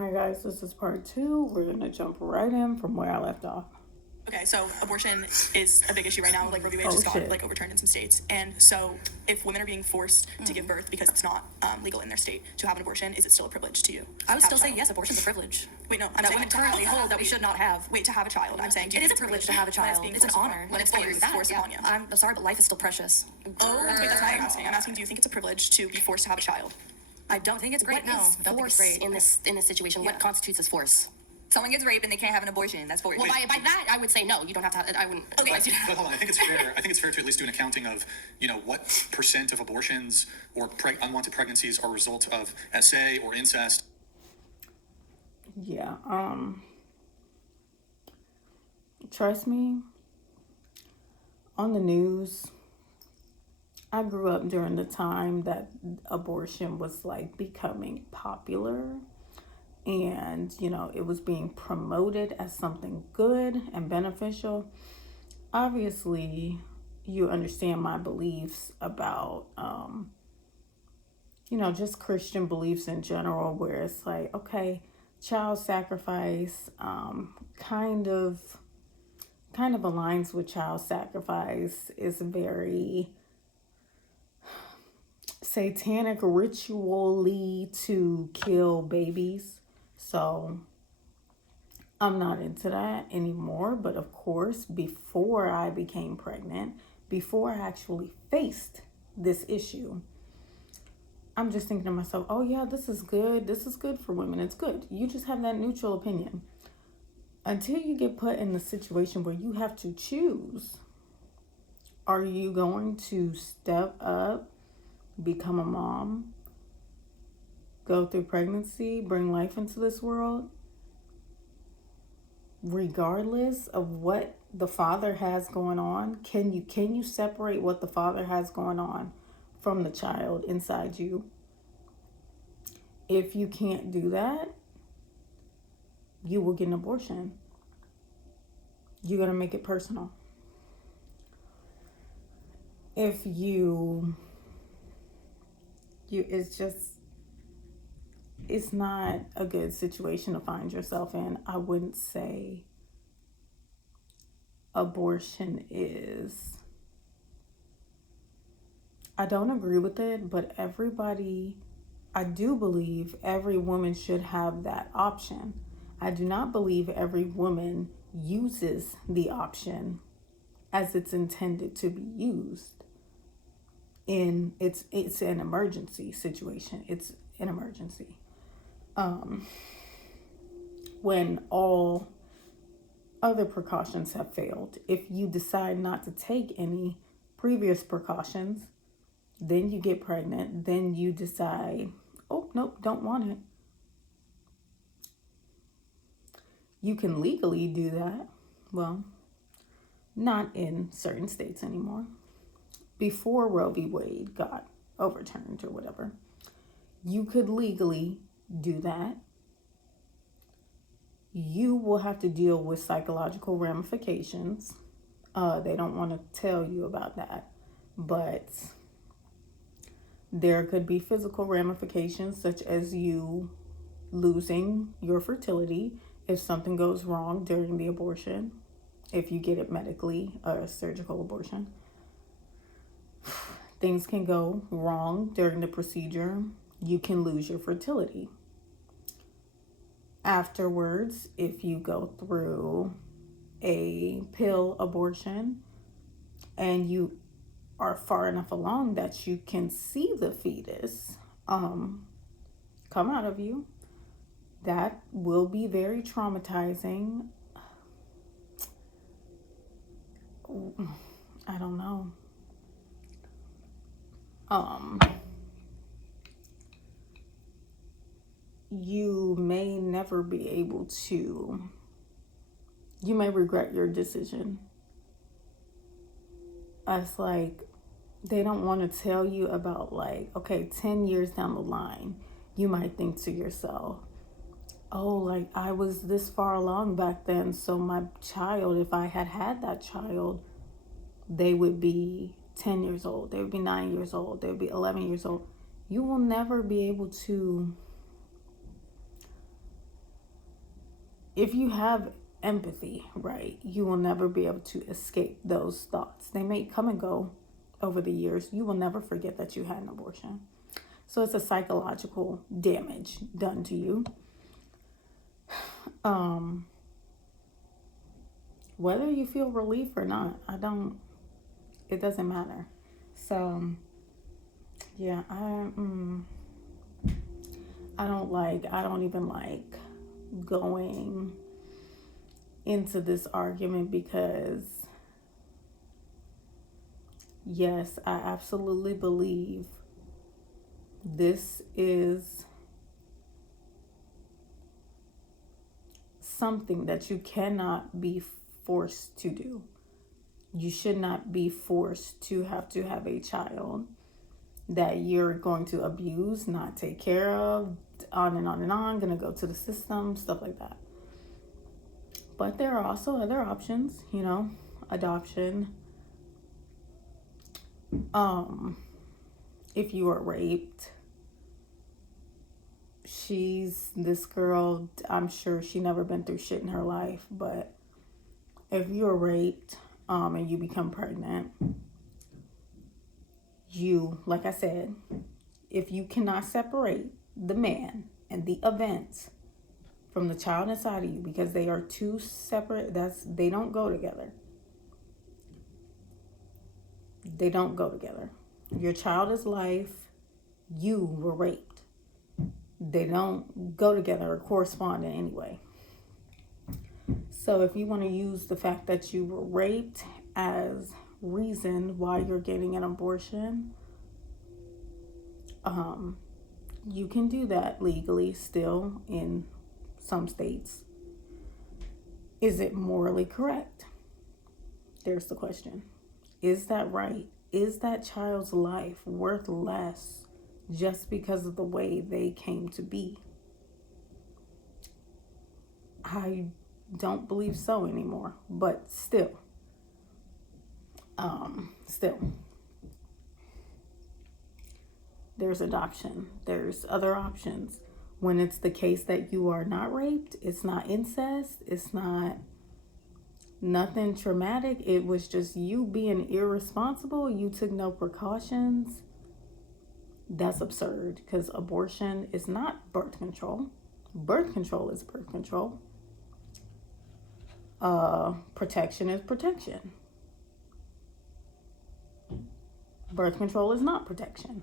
Hi guys, this is part two. We're gonna jump right in from where I left off. Okay, so abortion is a big issue right now. Like Roe v. Wade Oh just got shit. overturned in some states, and so if women are being forced to give birth because it's not legal in their state to have an abortion, is it still a privilege to you? I would still say yes, abortion's a privilege. Wait, no, I'm That saying women currently hold that we should not have. Wait, to have a child. I'm saying It is a privilege to have a child. It's an honor. When it's being forced upon you. I'm sorry, but life is still precious. Oh, wait, that's not what I'm asking. I'm asking, do you think it's a privilege to be forced to have a child? I don't think it's great. What No, is I don't think it's force great. in this situation? Yeah. What constitutes as force? Someone gets raped and they can't have an abortion. That's force. Well, by that, I would say no. You don't have to have. I wouldn't. Okay. But hold on, I think it's fair. I think it's fair to at least do an accounting of, what percent of abortions or unwanted pregnancies are a result of SA or incest. Yeah. Trust me. On the news, I grew up during the time that abortion was like becoming popular. And, it was being promoted as something good and beneficial. Obviously, you understand my beliefs about, just Christian beliefs in general, where it's like, okay, child sacrifice kind of aligns with child sacrifice, is very satanic ritually to kill babies. So I'm not into that anymore. But of course, before I became pregnant, before I actually faced this issue, I'm just thinking to myself, oh yeah, this is good. This is good for women. It's good. You just have that neutral opinion. Until you get put in the situation where you have to choose, are you going to step up, become a mom, go through pregnancy, bring life into this world, regardless of what the father has going on? Can you separate what the father has going on from the child inside you? If you can't do that, you will get an abortion. You're going to make it personal. If it's not a good situation to find yourself in. I wouldn't say abortion is. I don't agree with it, but I do believe every woman should have that option. I do not believe every woman uses the option as it's intended to be used. It's an emergency situation. It's an emergency. When all other precautions have failed, if you decide not to take any previous precautions, then you get pregnant, then you decide, oh, nope, don't want it. You can legally do that. Well, not in certain states anymore. Before Roe v. Wade got overturned or whatever, you could legally do that. You will have to deal with psychological ramifications. They don't want to tell you about that, but there could be physical ramifications, such as you losing your fertility if something goes wrong during the abortion, if you get it medically, a surgical abortion. Things can go wrong during the procedure. You can lose your fertility. Afterwards, if you go through a pill abortion and you are far enough along that you can see the fetus come out of you, that will be very traumatizing. I don't know. You may never be able to, you may regret your decision. It's like, they don't want to tell you about, like, okay, 10 years down the line, you might think to yourself, oh, like, I was this far along back then, so my child, if I had had that child, they would be 10 years old, they would be 9 years old, they would be 11 years old. You will never be able to if you have empathy, right, you will never be able to escape those thoughts. They may come and go over the years. You will never forget that you had an abortion. So it's a psychological damage done to you. Whether you feel relief or not, it doesn't matter. So, yeah, I don't even like going into this argument because, yes, I absolutely believe this is something that you cannot be forced to do. You should not be forced to have a child that you're going to abuse, not take care of, on and on and on, gonna go to the system, stuff like that. But there are also other options, adoption. If you were raped, this girl, I'm sure she never been through shit in her life, but if you were raped, and you become pregnant, like I said, if you cannot separate the man and the events from the child inside of you, because they are two separate, they don't go together. They don't go together. Your child is life. You were raped. They don't go together or correspond in any way. So if you want to use the fact that you were raped as reason why you're getting an abortion, you can do that legally still in some states. Is it morally correct? There's the question. Is that right? Is that child's life worth less just because of the way they came to be? I don't believe so anymore, but still, there's adoption. There's other options. When it's the case that you are not raped, it's not incest, it's not nothing traumatic, it was just you being irresponsible, you took no precautions. That's absurd, because abortion is not birth control. Birth control is birth control. Protection is protection. Birth control is not protection,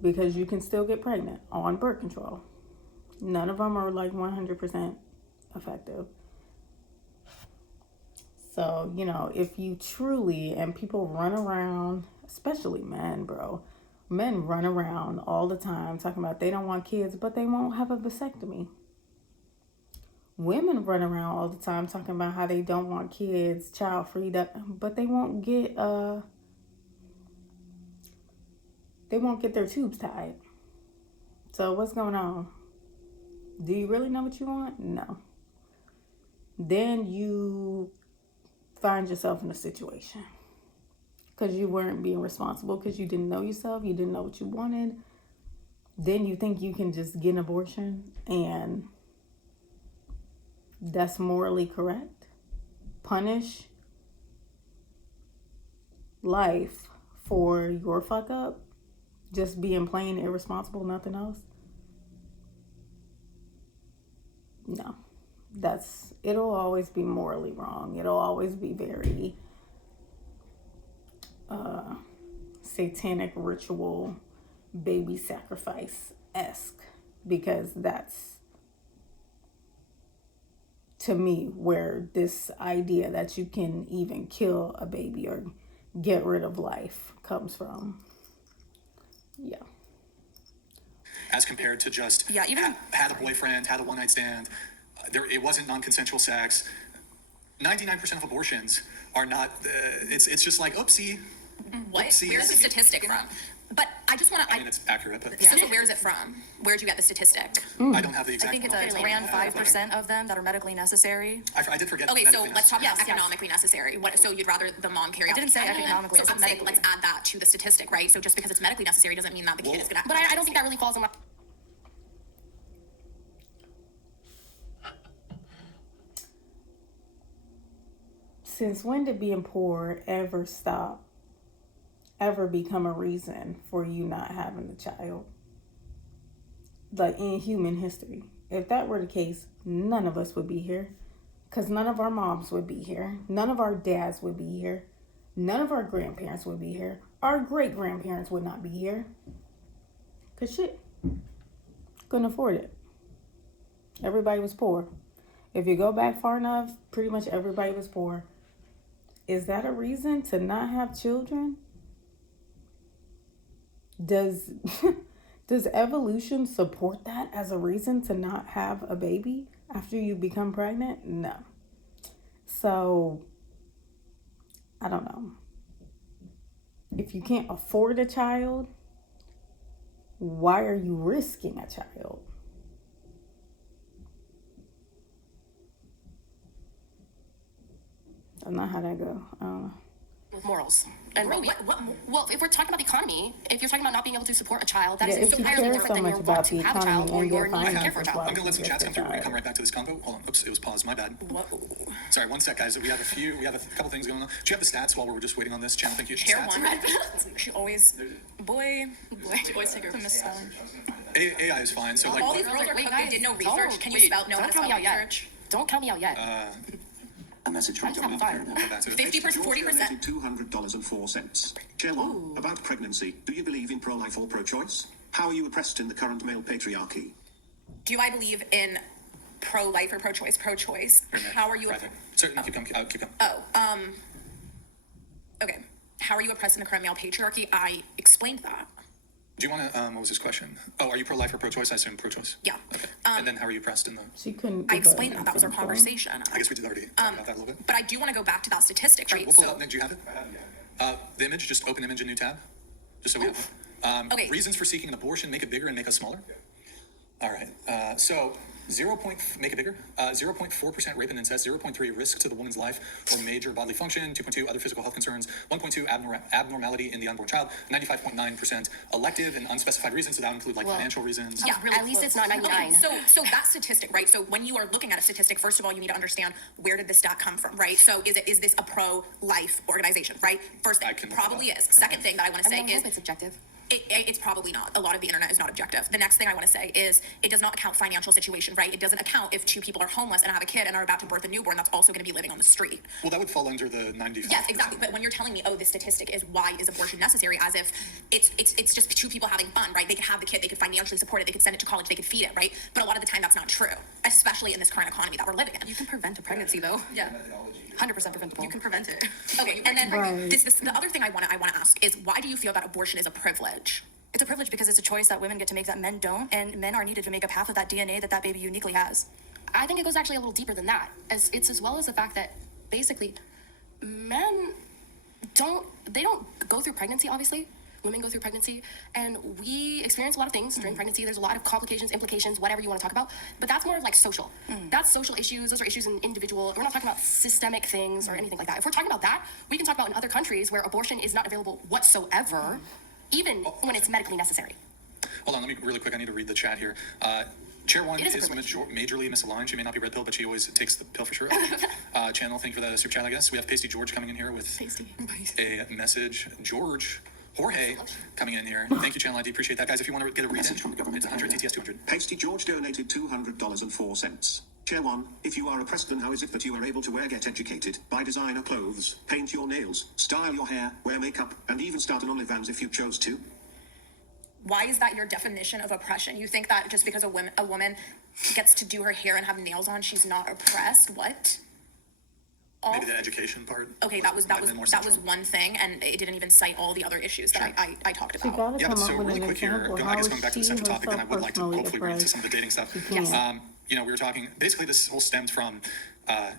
because you can still get pregnant on birth control. None of them are like 100% effective. So, if you truly, and people run around, especially men, men run around all the time talking about they don't want kids, but they won't have a vasectomy. Women run around all the time talking about how they don't want kids, child freedom, but they won't get their tubes tied. So what's going on? Do you really know what you want? No. Then you find yourself in a situation because you weren't being responsible, because you didn't know yourself, you didn't know what you wanted. Then you think you can just get an abortion and that's morally correct. Punish life for your fuck up, just being plain irresponsible, nothing else. No, it'll always be morally wrong. It'll always be very satanic ritual, baby sacrifice-esque, because that's, to me, where this idea that you can even kill a baby or get rid of life comes from. Yeah. As compared to just even had a boyfriend, had a one-night stand, it wasn't non-consensual sex. 99% of abortions are not. It's just like oopsie. What? Oopsie. Where's the statistic from? But I just want to. I mean, it's accurate, but So where is it from? Where'd you get the statistic? I don't have the I exact. think it's around 5% of them that are medically necessary. I did forget. Okay, so medically let's talk about necessary. economically necessary. What? So you'd rather the mom carry out? I didn't the say child? economically, So I said I'm saying medically. let's add that to the statistic, right? So just because it's medically necessary doesn't mean that the kid is gonna. But I don't think that really falls in my. Since when did being poor ever stop? Ever become a reason for you not having a child? Like in human history. If that were the case, none of us would be here. Because none of our moms would be here. None of our dads would be here. None of our grandparents would be here. Our great grandparents would not be here. Because shit, couldn't afford it. Everybody was poor. If you go back far enough, pretty much everybody was poor. Is that a reason to not have children? Does evolution support that as a reason to not have a baby after you become pregnant? No. So, I don't know. If you can't afford a child, why are you risking a child? That's not how that go. I don't know. With morals. And Bro, what well, if we're talking about the economy, if you're talking about not being able to support a child, that Yeah, is if you entirely care different so than much your about want to the have a child economy or and your your need to care finances, for a child. why I'm gonna let some would you chats come get through. We're gonna a come child? right back to this convo. Hold on. Oops, it was paused. My bad. Whoa. Sorry, one sec, guys. We have a couple things going on. Do you have the stats while we were just waiting on this? Channel, thank you. Chair Stats? one. She always, boy, she always take her to Miss Ellen. AI is fine. So like, All these girls are Wait, cooked. They guys, did no don't- research. Can you wait, spell? Know how don't to count spell me out yet. research? Don't count me out yet. A message I from just haven't Governor fired. Canada. that's it. 50%, 40%. $200.04. Chair 1, about pregnancy. Do you believe in pro-life or pro-choice? How are you oppressed in the current male patriarchy? Do I believe in pro-life or pro-choice? Pro-choice. How are you? Right there. Certainly, keep going. Keep going. Okay. How are you oppressed in the current male patriarchy? I explained that. Do you want to? What was his question? Oh, are you pro-life or pro-choice? I assume pro-choice. Yeah. Okay. And then how are you oppressed in the? She couldn't. I give a explained that. That was our example. conversation. I guess we did already talk about that a little bit. But I do want to go back to that statistic, right? We'll pull it up. Nick, do you have it? The image. Just open image in new tab. Just so we have it. Okay. Reasons for seeking an abortion: make it bigger and make us smaller. All right. So. Make it bigger. 0.4% rape and incest. 0.3 risk to the woman's life or major bodily function. 2.2 other physical health concerns. 1.2 abnormality in the unborn child. 95.9% elective and unspecified reasons. So that would include like Well, financial reasons. Yeah, At least it's not 99. Okay, so that statistic, right? So when you are looking at a statistic, first of all, you need to understand where did this stat come from, right? So is this a pro-life organization, right? First thing, I can look probably it up. is. Second thing that I want to I say mean, I is hope it's objective. it's probably not. A lot of the internet is not objective. The next thing I want to say is it does not account financial situation, right? It doesn't account if two people are homeless and have a kid and are about to birth a newborn that's also going to be living on the street. Well, that would fall under the 95. Yes, exactly. But when you're telling me, oh, this statistic is why is abortion necessary, as if it's just two people having fun, right? They could have the kid, they could financially support it, they could send it to college, they could feed it, right? But a lot of the time that's not true, especially in this current economy that we're living in. You can prevent a pregnancy though. Yeah. 100% preventable. You can prevent it. Okay, and then Right. the other thing I want to ask is why do you feel that abortion is a privilege? It's a privilege because it's a choice that women get to make that men don't, and men are needed to make up half of that DNA that baby uniquely has. I think it goes actually a little deeper than that. As well as the fact that basically men don't go through pregnancy, obviously. Women go through pregnancy, and we experience a lot of things during pregnancy. There's a lot of complications, implications, whatever you want to talk about. But that's more of like social. That's social issues. Those are issues in individual. We're not talking about systemic things or anything like that. If we're talking about that, we can talk about in other countries where abortion is not available whatsoever, even when it's medically necessary. Hold on, let me really quick. I need to read the chat here. Chair one It is a is privilege. majorly misaligned. She may not be red pill, but she always takes the pill for sure. Channel, thank you for that super chat, I guess. We have Pasty George coming in here with a message. George Jorge coming in here. Thank you, Channel ID. Appreciate that, guys. If you want to get a read Message from the government it's 100 of Canada. TTS 200. Pasty George donated $200.04. Chair 1, if you are oppressed, then how is it that you are able to get educated, buy designer clothes, paint your nails, style your hair, wear makeup, and even start an OnlyFans if you chose to? Why is that your definition of oppression? You think that just because a woman gets to do her hair and have nails on, she's not oppressed? What? Maybe the education part. Okay, that was might have been more central. one thing, and it didn't even cite all the other issues that I talked She about. gotta Yeah, come but up so with really an quick here, example. I How guess is going back to the she central topic, then I herself would like to personally hopefully read into oppressed? some of the dating stuff. Yes. We were talking, basically this whole stemmed from,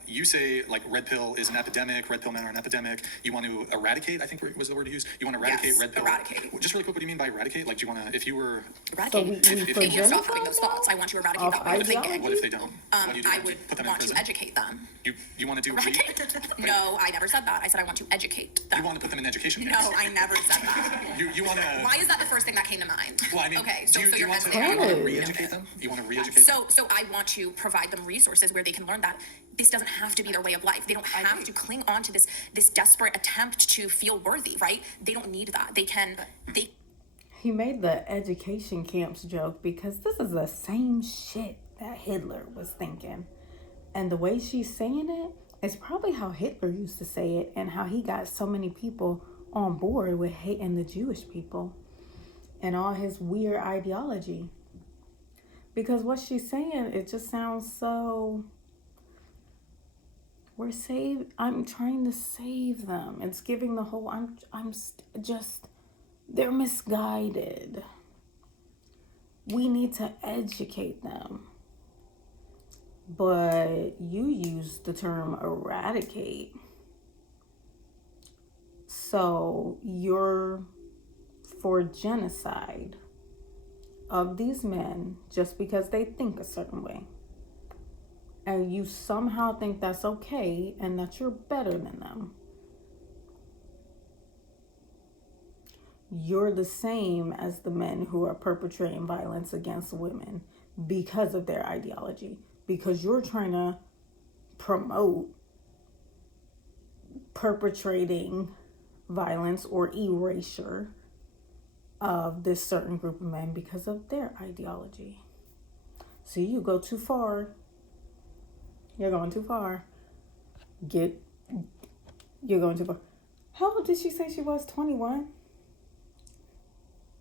you say like red pill is an epidemic, red pill men are an epidemic. You want to eradicate, I think was the word you used. You want to eradicate Yes, red pill. eradicate. Just really quick, what do you mean by eradicate? Like, do you want to, if you were, So we If you prevent stop having those thoughts, I want to eradicate Of that way of ideology? thinking. what if they don't? What do you do? I would Put them in want to prison? educate them. You want to do, No, I never said that. I said I want to educate them. you want to put them in education No, camps. I never said that. You want to, Why is that the first thing that came to mind? well, I mean, okay, do you you're want to hesitating. re-educate them? You want to re-educate them? So I want to provide them resources where they can learn that this doesn't have to be their way of life. They don't have to cling on to this desperate attempt to feel worthy, right? They don't need that. They He made the education camps joke because this is the same shit that Hitler was thinking. And the way she's saying it is probably how Hitler used to say it and how he got so many people on board with hating the Jewish people and all his weird ideology. Because what she's saying, it just sounds so... I'm trying to save them. It's giving the whole... They're misguided. We need to educate them. But you use the term eradicate. So you're for genocide of these men just because they think a certain way. And you somehow think that's okay and that you're better than them. You're the same as the men who are perpetrating violence against women because of their ideology. Because you're trying to promote perpetrating violence or erasure of this certain group of men because of their ideology. So you go too far. You're going too far. You're going too far. How old did she say she was? 21?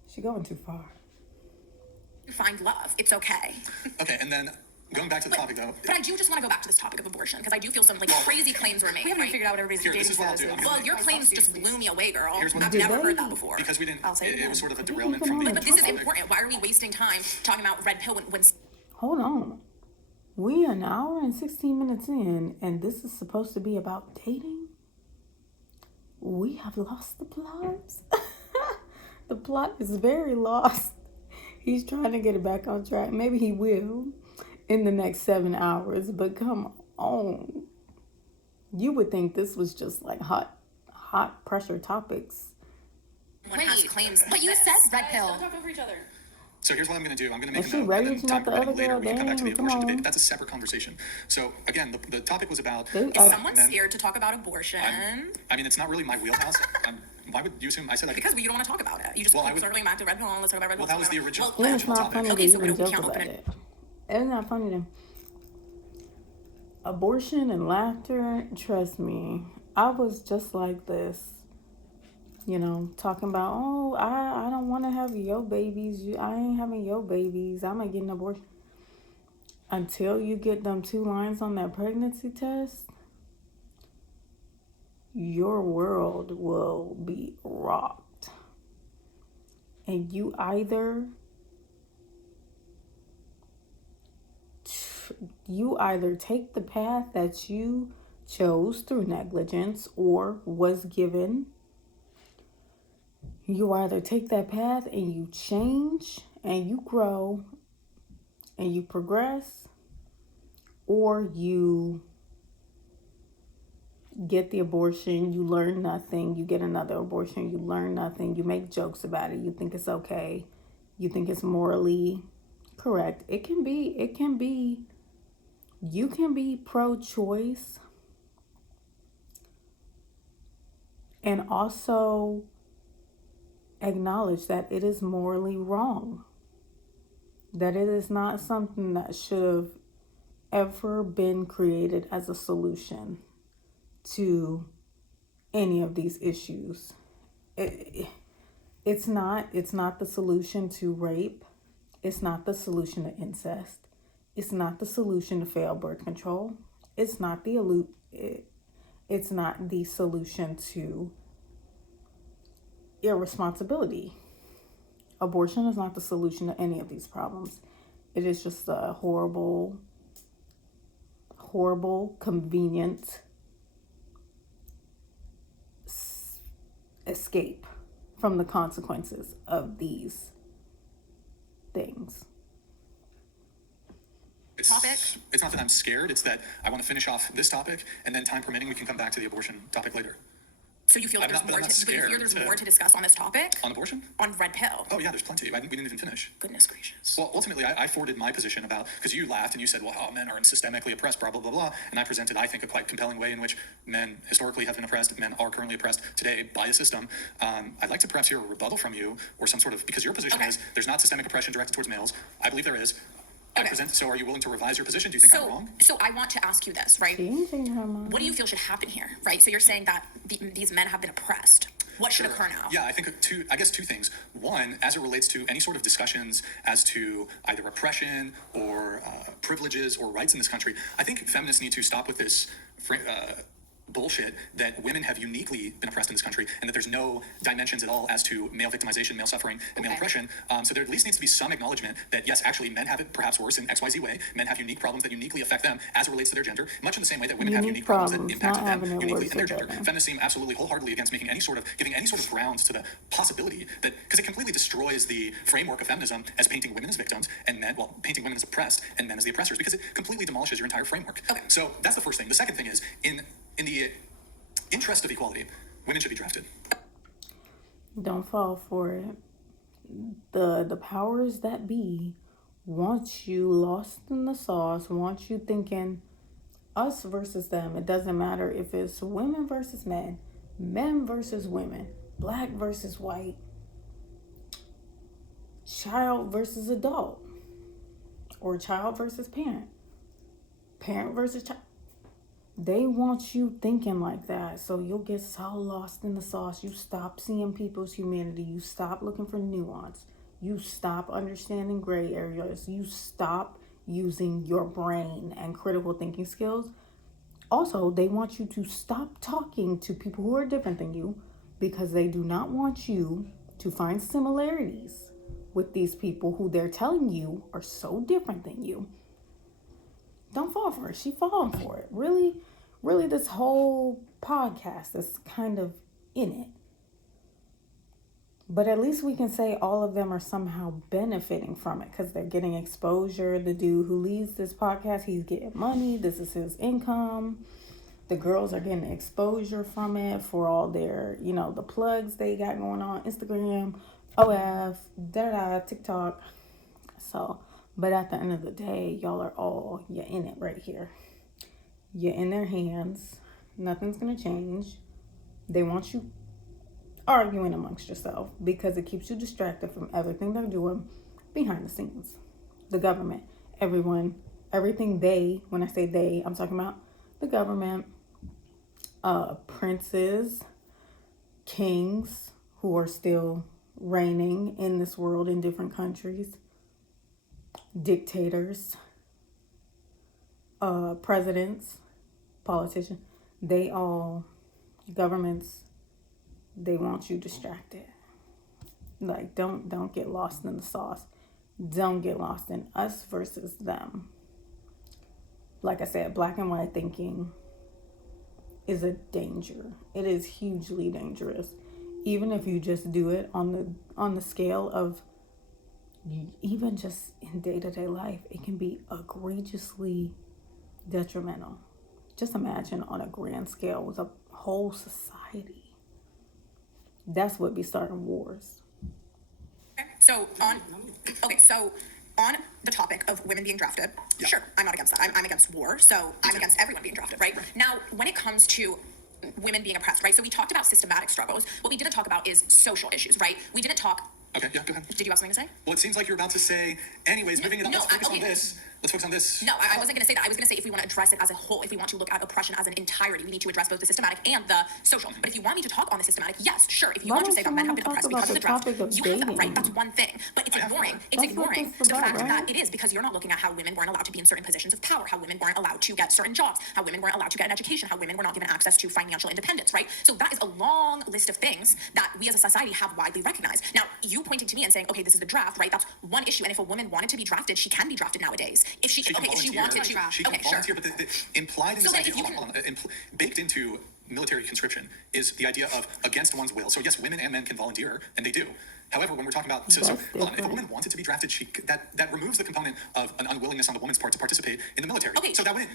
She going too far. find love. It's okay. Okay, and then going back to the topic though. But I do just want to go back to this topic of abortion because I do feel some like crazy claims were made. We haven't right? even figured out what everybody's Here, dating this is what I'll status do. is. Well, your claims just blew me away, girl. Here's what I've I'm never doing. heard that before. Because we didn't, I'll say it was it sort of a again. derailment from the. But this is topic. important. Why are we wasting time talking about red pill when Hold on. We are an hour and 16 minutes in, and this is supposed to be about dating? We have lost the plot. The plot is very lost. He's trying to get it back on track. Maybe he will in the next 7 hours, but come on. You would think this was just like hot pressure topics. one has claims. But you said red pill. Don't talk over each other. So here's what I'm going to do. I'm going to make Is a she note ready and to then knock the time other permitting later girl we can come back to the down? Come abortion on. debate. That's a separate conversation. So again, the topic was about. They Is are- someone men- scared to talk about abortion? I mean, it's not really my wheelhouse. Why would you assume I said that? Because you don't want to talk about it. You just Well, I would- circling back to red pill. Let's talk about red pill. Well, that was the original. And it's not topic. funny to Okay, so we even don't joke count about open it. It's not funny to. Abortion and laughter, trust me, I was just like this. You know, talking about, oh, I don't want to have your babies. I ain't having your babies. I'm not getting an abortion. Until you get them 2 lines on that pregnancy test, your world will be rocked. And you either take the path that you chose through negligence or was given. You either take that path and you change and you grow and you progress, or you get the abortion, you learn nothing, you get another abortion, you learn nothing, you make jokes about it, you think it's okay, you think it's morally correct. You can be pro-choice and also acknowledge that it is morally wrong, that it is not something that should have ever been created as a solution to any of these issues. It's not the solution to rape. It's not the solution to incest. It's not the solution to failed birth control. It's not the solution to irresponsibility. Abortion is not the solution to any of these problems. It is just a horrible, convenient escape from the consequences of these things. It's not that I'm scared. It's that I want to finish off this topic, and then time permitting, we can come back to the abortion topic later. So you feel I'm like there's not- more I'm not to, but you feel scared there's to- more to discuss on this topic? On abortion? On red pill. Oh yeah, there's plenty. We didn't even finish. Goodness gracious. Well, ultimately, I forwarded my position about, because you laughed and you said, well, oh, men are systemically oppressed, blah, blah, blah, blah. And I presented, I think, a quite compelling way in which men historically have been oppressed, men are currently oppressed today by a system. I'd like to perhaps hear a rebuttal from you or some sort of, because your position Okay. is there's not systemic oppression directed towards males. I believe there is. Okay. So are you willing to revise your position? Do you think I'm wrong? So I want to ask you this, right? She ain't changing her mind. What do you feel should happen here, right? So you're saying that these men have been oppressed. What should occur now? Yeah, I think two things. One, as it relates to any sort of discussions as to either oppression or privileges or rights in this country, I think feminists need to stop with this bullshit that women have uniquely been oppressed in this country and that there's no dimensions at all as to male victimization, male suffering, and male Okay. oppression. So there at least needs to be some acknowledgement that yes, actually men have it perhaps worse in XYZ way. Men have unique problems that uniquely affect them as it relates to their gender, much in the same way that women have Unique unique problems that problems, impacted not them having it uniquely worse in their for gender. them. Feminists seem absolutely wholeheartedly against giving any sort of grounds to the possibility that, because it completely destroys the framework of feminism as painting women as victims and men, well, painting women as oppressed and men as the oppressors, because it completely demolishes your entire framework. Okay. So that's the first thing. The second thing is, in the interest of equality, women should be drafted. Don't fall for it. The powers that be want you lost in the sauce, want you thinking us versus them. It doesn't matter if it's women versus men, men versus women, black versus white, child versus adult, or child versus parent, parent versus child. They want you thinking like that, so you'll get so lost in the sauce. You stop seeing people's humanity. You stop looking for nuance. You stop understanding gray areas. You stop using your brain and critical thinking skills. Also, they want you to stop talking to people who are different than you because they do not want you to find similarities with these people who they're telling you are so different than you. Don't fall for it. She falling for it. Really, this whole podcast is kind of in it. But at least we can say all of them are somehow benefiting from it because they're getting exposure. The dude who leads this podcast, he's getting money. This is his income. The girls are getting exposure from it for all their, the plugs they got going on. Instagram, OF, TikTok. So... But at the end of the day, you're in it right here. You're in their hands. Nothing's going to change. They want you arguing amongst yourself because it keeps you distracted from everything they're doing behind the scenes. The government, everyone, everything they, when I say they, I'm talking about the government, princes, kings who are still reigning in this world in different countries, dictators, presidents, politicians, governments, they want you distracted. Like, don't get lost in the sauce. Don't get lost in us versus them. Like I said, black and white thinking is a danger. It is hugely dangerous. Even if you just do it on the scale of even just in day-to-day life, it can be egregiously detrimental. Just imagine on a grand scale with a whole society. That's what be starting wars. So on the topic of women being drafted, Yeah. sure, I'm not against that. I'm against war, so I'm against everyone being drafted, right? Now, when it comes to women being oppressed, right? So we talked about systematic struggles. What we didn't talk about is social issues, right? We didn't talk. Okay, yeah, go ahead. Did you have something to say? Well, it seems like you're about to say, anyways, moving it on. No, Let's focus on okay. this. Let's focus on this. No, I wasn't going to say that. I was going to say if we want to address it as a whole, if we want to look at oppression as an entirety, we need to address both the systematic and the social. But if you want me to talk on the systematic, yes, sure. If you Why want to don't say that you men have wanna been oppressed talk because of the about draft, the topic of you have that, right? dating? That's one thing. But it's I have ignoring. that. It's That's what ignoring this is the about, fact right? that it is because you're not looking at how women weren't allowed to be in certain positions of power, how women weren't allowed to get certain jobs, how women weren't allowed to get an education, how women were not given access to financial independence, right? So that is a long list of things that we as a society have widely recognized. Now, you pointing to me and saying, okay, this is the draft, right? That's one issue. And if a woman wanted to be drafted, she can be drafted nowadays. If she She can if she volunteer. wanted to, She can okay, sure. volunteer, but the implied in So this then idea, if you hold on, baked into military conscription is the idea of against one's will. So yes, women and men can volunteer, and they do. However, when we're talking about so That's hold on, if a different. woman wanted to be drafted, that removes the component of an unwillingness on the woman's part to participate in the military. Okay. So that wouldn't.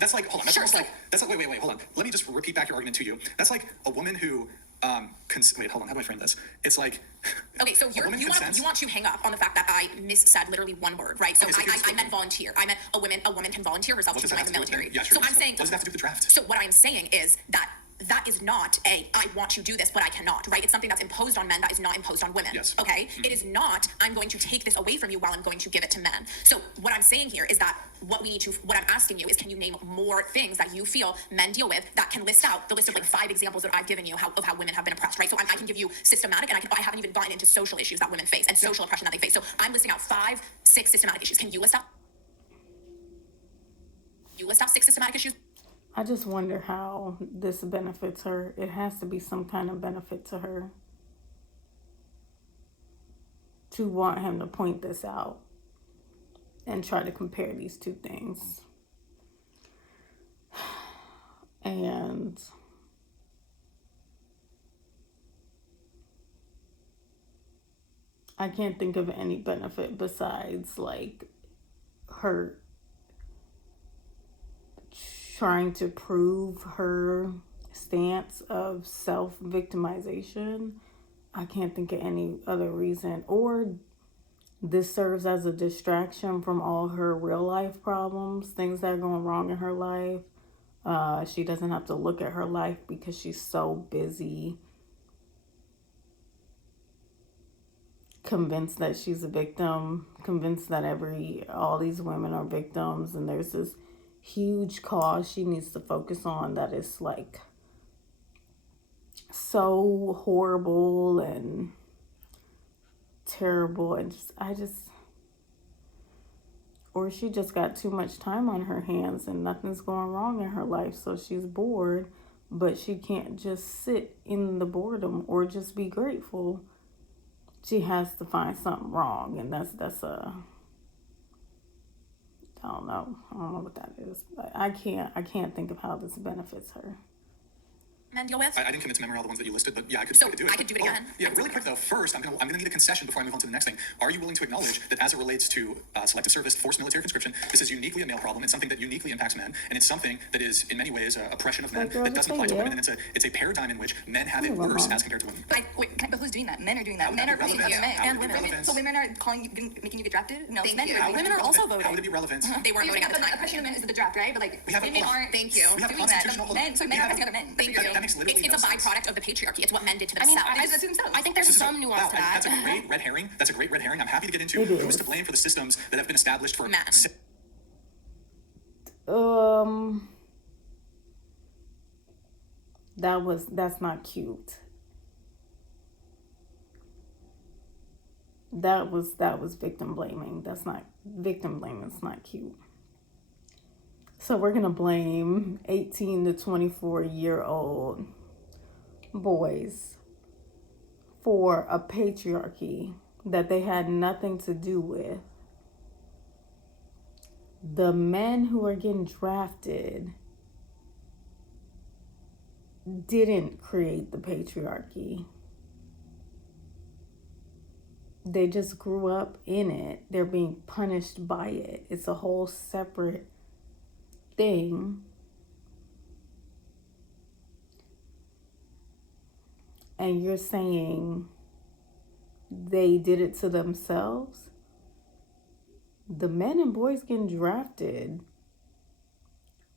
That's like hold on. That's Sure, almost so- like that's like wait, hold on. Let me just repeat back your argument to you. That's like a woman who wait, hold on. How do I frame this? It's like Okay, so a woman consents. you want to hang up on the fact that I missaid literally one word, right? So Okay, so here's I the- meant volunteer. I meant a woman can volunteer herself What to does that join have the to do with military. Yeah, sure. So I'm saying What does that have to do with the draft? So what I'm saying is that is not I want to do this, but I cannot, right? It's something that's imposed on men that is not imposed on women. Yes. Okay? It is not, I'm going to take this away from you while I'm going to give it to men. So what I'm saying here is that what I'm asking you is, can you name more things that you feel men deal with that can list out the list of like 5 examples that I've given you of how women have been oppressed, right? So I can give you systematic, and I haven't even gotten into social issues that women face and social oppression that they face. So I'm listing out 5, 6 systematic issues. Can you list out? You list out 6 systematic issues? I just wonder how this benefits her. It has to be some kind of benefit to her to want him to point this out and try to compare these two things. And I can't think of any benefit besides like her trying to prove her stance of self-victimization. I can't think of any other reason. Or this serves as a distraction from all her real life problems, things that are going wrong in her life. She doesn't have to look at her life because she's so busy convinced that she's a victim, convinced that all these women are victims, and there's this huge cause she needs to focus on that is like so horrible and terrible, and or she just got too much time on her hands and nothing's going wrong in her life, so she's bored, but she can't just sit in the boredom or just be grateful. She has to find something wrong, and that's I don't know what that is, but I can't think of how this benefits her. Men deal with? I didn't commit to memory all the ones that you listed, but yeah, I could do it. I could do it again. Yeah, really quick though. First, I'm gonna need a concession before I move on to the next thing. Are you willing to acknowledge that as it relates to selective service, forced military conscription, this is uniquely a male problem? It's something that uniquely impacts men, and it's something that is in many ways oppression of men Like, girl, that doesn't apply to yeah. women, and it's a paradigm in which men have it Come on, worse Mom. as compared to women. But who's doing that? Men are doing that. would Men that are be calling relevant? you men. How would And it be women. relevant? So women are making you get drafted? No, Thank men you. are. Women are also voting. How would it be relevant? They weren't voting at the time. Oppression of men is the draft, right? But like We have a- women aren't. Thank you. We have a doing constitutional. that. Men, so men we are have a- oppressing other men. Thank that- you. That makes literally It's no a sense. byproduct of the patriarchy. It's what men did to I mean, themselves. I assume so. I think there's some nuance Wow, to that. that's a great red herring. That's a great red herring. I'm happy to get into It who's is. to blame for the systems that have been established for Men. That's not cute. That was victim blaming. That's not victim blaming. It's not cute. So we're gonna blame 18 to 24-year-old boys for a patriarchy that they had nothing to do with. The men who are getting drafted didn't create the patriarchy. They just grew up in it. They're being punished by it. It's a whole separate thing. And you're saying they did it to themselves? The men and boys getting drafted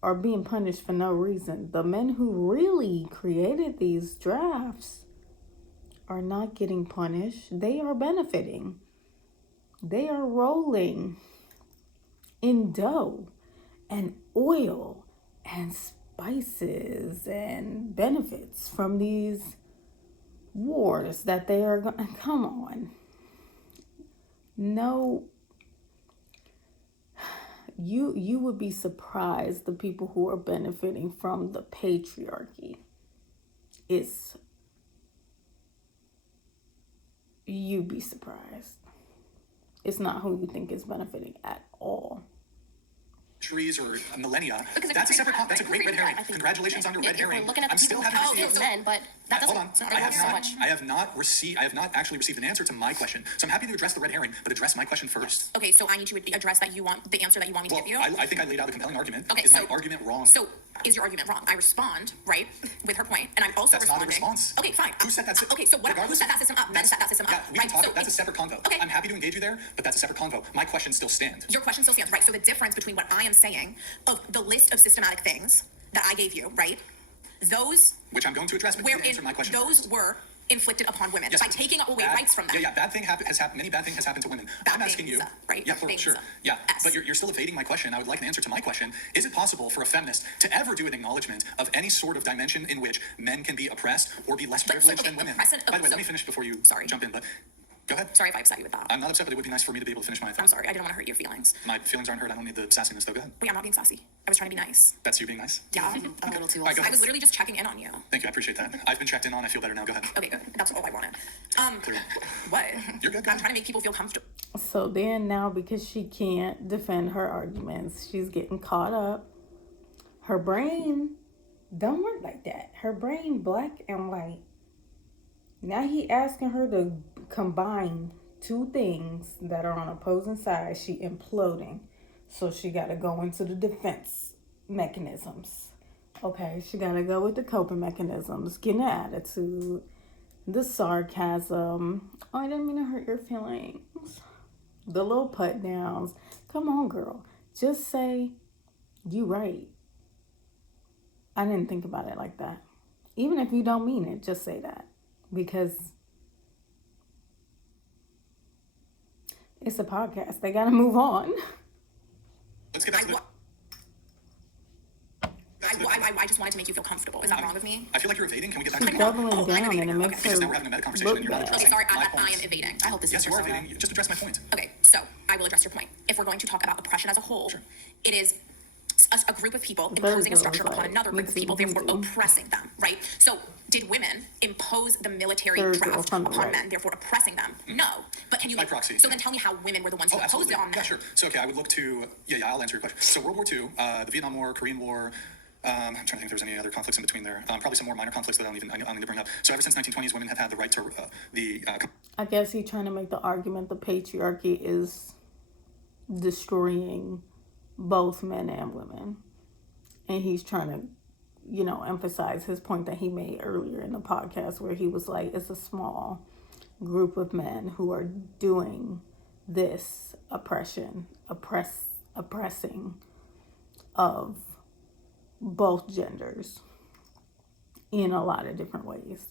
are being punished for no reason. The men who really created these drafts are not getting punished. They are benefiting. They are rolling in dough and oil and spices and benefits from these wars that they are going. Come on. No. You would be surprised the people who are benefiting from the patriarchy. You'd be surprised. It's not who you think is benefiting at all. centuries or millennia, Because that's a separate. right, That's a great red herring. I think- Congratulations on your red if we're herring. looking at the I'm still people who having kill received. men, but that doesn't. Hold on. it's not I really have so not. much. I have not received. I have not actually received an answer to my question. So I'm happy to address the red herring, but address my question first. Okay, so I need you to address that you want the answer that you want me to Well, give you. I think I laid out a compelling argument. Okay, Is so my argument wrong? So is your argument wrong? I respond right with her point, and I'm also That's not a responding. response. Okay, fine. Who set that? Okay, so what? Who regardless- set that system up? Men set that system Yeah, up, we can right? talk. So That's a it- separate convo. Okay. I'm happy to engage you there, but that's a separate convo. My question still stands. Your question still stands, right? So the difference between what I am saying of the list of systematic things that I gave you, right? Those Which I'm going to address, but you wherein answer my question those first. were inflicted upon women Yes, by taking away bad- rights from them. Yeah, bad thing has happened. Many bad things has happened to women. Bad I'm asking things, you, right? Yeah, plural, Things, sure. Yeah, yes. but you're still evading my question. I would like an answer to my question. Is it possible for a feminist to ever do an acknowledgement of any sort of dimension in which men can be oppressed or be less But- privileged okay, than women? oppressant- By the way, so- let me finish before you Sorry. jump in. But go ahead. Sorry if I upset you with that. I'm not upset, but it would be nice for me to be able to finish my thought. I'm sorry. I didn't want to hurt your feelings. My feelings aren't hurt. I don't need the sassiness, though. Go ahead. Wait, I'm not being sassy. I was trying to be nice. That's you being nice. Yeah. A little too. All right, go I ahead. was literally just checking in on you. Thank you. I appreciate that. I've been checked in on. I feel better now. Go ahead. Okay, good. That's all I wanted. Clearly. What? You're good, go I'm ahead. trying to make people feel comfortable. So then now, because she can't defend her arguments, she's getting caught up. Her brain don't work like that. Her brain black and white. Now he asking her to combine two things that are on opposing sides. She imploding. So she got to go into the defense mechanisms. Okay, she got to go with the coping mechanisms, getting an attitude, the sarcasm. Oh, I didn't mean to hurt your feelings. The little put downs. Come on, girl. Just say, you right. I didn't think about it like that. Even if you don't mean it, just say that. Because it's a podcast. They got to move on. Let's get back to the. I just wanted to make you feel comfortable. Is that wrong with me? I feel like you're evading. Can we get back to She's the. doubling I'm down evading. and it Okay. makes Because her now we're having a meta conversation look and you're not bad. Okay, addressing sorry, my I points. am evading. I hope this Yes, is you are personal. evading. Just address my point. Okay, so I will address your point. If we're going to talk about oppression as a whole, it is a group of people imposing a girl structure was upon like, another group of me people, too, therefore me too. oppressing them, right? So did women impose the military Third girl draft from the upon right. men, therefore oppressing them? No. But can you By proxy. So then tell me how women were the ones who Oh, imposed absolutely. it on men. Yeah, sure. So, okay, I would look to, I'll answer your question. So, World War II, the Vietnam War, Korean War, I'm trying to think if there's any other conflicts in between there. Probably some more minor conflicts that I don't need to bring up. So, ever since 1920s, women have had the right to I guess he's trying to make the argument the patriarchy is destroying both men and women. And he's trying to, emphasize his point that he made earlier in the podcast where he was like, it's a small group of men who are doing this oppressing of both genders in a lot of different ways.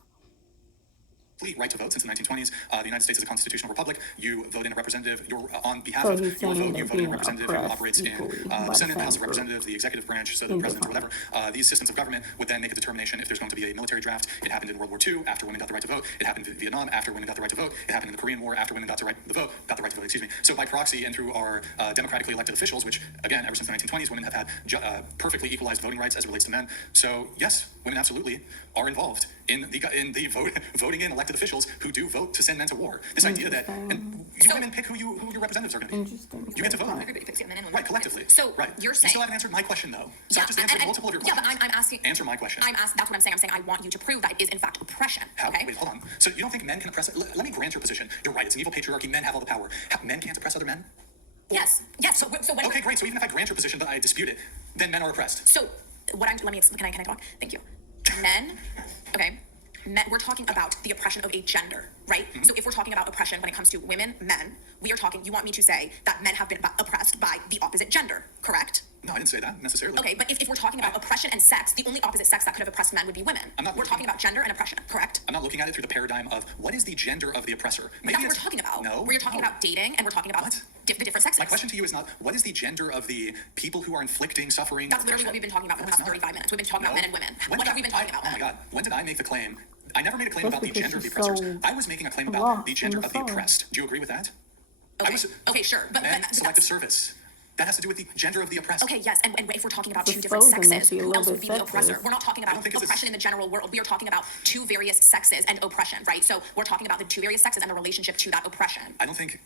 right to vote since the 1920s. The United States is a constitutional republic. You vote in a representative. You're on behalf So of he's your saying vote. You they're vote in a being representative who oppressed operates in equally by the the Senate, same House of group. Representatives, the executive branch, so the In president or different whatever. These systems of government would then make a determination if there's going to be a military draft. It happened in World War II after women got the right to vote. It happened in Vietnam after women got the right to vote. It happened in the Korean War after women got the right to vote. So by proxy and through our democratically elected officials, which again, ever since the 1920s, women have had perfectly equalized voting rights as it relates to men. So yes, women absolutely are involved in the voting in elected officials who do vote to send men to war. This idea that and you women pick who your representatives are going to be. Interesting. You get to vote. Everybody picks men and women. Right, collectively. So right. you're You saying still haven't answered my question though. So Yeah, I've just answered and- multiple of your yeah, questions. but I'm asking. Answer my question. That's what I'm saying. I'm saying I want you to prove that it is in fact oppression. How? Okay. Wait, hold on. So you don't think men can oppress? Let me grant your position. You're right. It's an evil patriarchy. Men have all the power. Men can't oppress other men. Yes. Yes. So when. Okay, great. So even if I grant your position, but I dispute it, then men are oppressed. So what I'm let me can I talk? Thank you. Men, okay. Men, we're talking about the oppression of a gender, right? So if we're talking about oppression when it comes to women, men, we are talking. You want me to say that men have been oppressed by the opposite gender, correct? No, I didn't say that necessarily. Okay, but if we're talking about oppression and sex, the only opposite sex that could have oppressed men would be women. I'm not We're looking- talking about gender and oppression, correct? I'm not looking at it through the paradigm of what is the gender of the oppressor. Maybe That's what we're it's- talking about. No. We're talking no. about dating and we're talking about What? the different sexes. My question to you is not what is the gender of the people who are inflicting suffering. That's literally what we've been talking about for No, the it's past not. 35 minutes. We've been talking about No. men and women. When What did have we been talking about? Oh my God. When did I make the claim? I never made a claim That's about the because gender of the she's so oppressors. I was making a claim about lost the in gender the of the song. oppressed. Do you agree with that? Okay, okay, sure. But Men, that's- selective service. That has to do with the gender of the oppressed. Okay, yes, and if we're talking about two different Supposing that sexes, she a who little else would bit be the oppressor? sexist. We're not talking I about don't think it's oppression in the general world. We are talking about two various sexes and oppression, right? So we're talking about the two various sexes and the relationship to that oppression. I don't think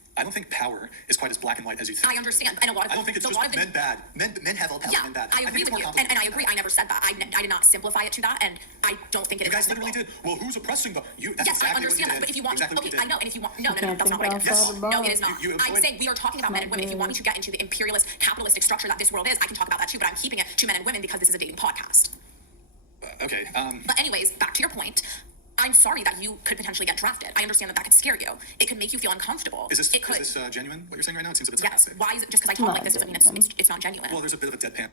power is quite as black and white as you think. I understand, and a lot of I don't think it's a just lot of the, men bad. Men have all power. yeah, Men bad. I think agree it's with more you, complicated and I than agree. that. I never said that. I did not simplify it to that, and I don't think it You is guys simple. literally did. Well, who's oppressing the you? That's Yes, exactly I understand what you that, but if you want, exactly what okay, you I did. know, and if you want, no, can't that's not think what I did. outside the No, box. it is not. You I'm employed- saying we are talking about men and women. If you want me to get into the imperialist, capitalistic structure that this world is, I can talk about that too. But I'm keeping it to men and women because this is a dating podcast. Okay. But anyways, back to your point. I'm sorry that you could potentially get drafted. I understand that that could scare you. It could make you feel uncomfortable. Is this It could. genuine? What you're saying right now? It seems a bit Yes. sarcastic. Why is it just because I talk Not like this doesn't mean it's not genuine? Well, there's a bit of a deadpan.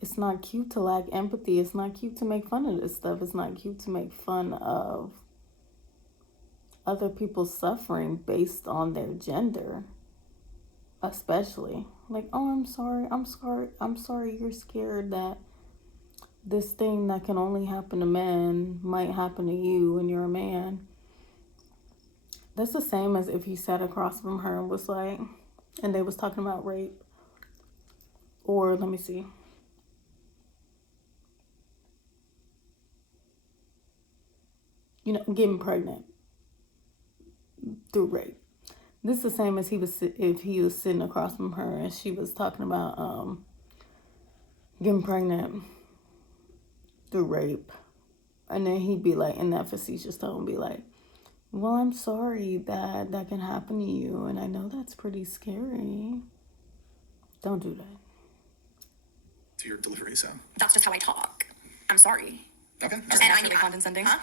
It's not cute to lack empathy. It's not cute to make fun of this stuff. It's not cute to make fun of other people's suffering based on their gender, especially. Like, oh, I'm sorry you're scared that this thing that can only happen to men might happen to you when you're a man. That's the same as if he sat across from her and was like, and they was talking about rape. Or, let me see. You know, getting pregnant through rape. This is the same as if he was sitting across from her and she was talking about getting pregnant through rape, and then he'd be like, in that facetious tone, be like, "Well, I'm sorry that that can happen to you, and I know that's pretty scary. Don't do that." To your delivery, so That's just how I talk. I'm sorry. okay. All Just right. naturally condescending. Huh?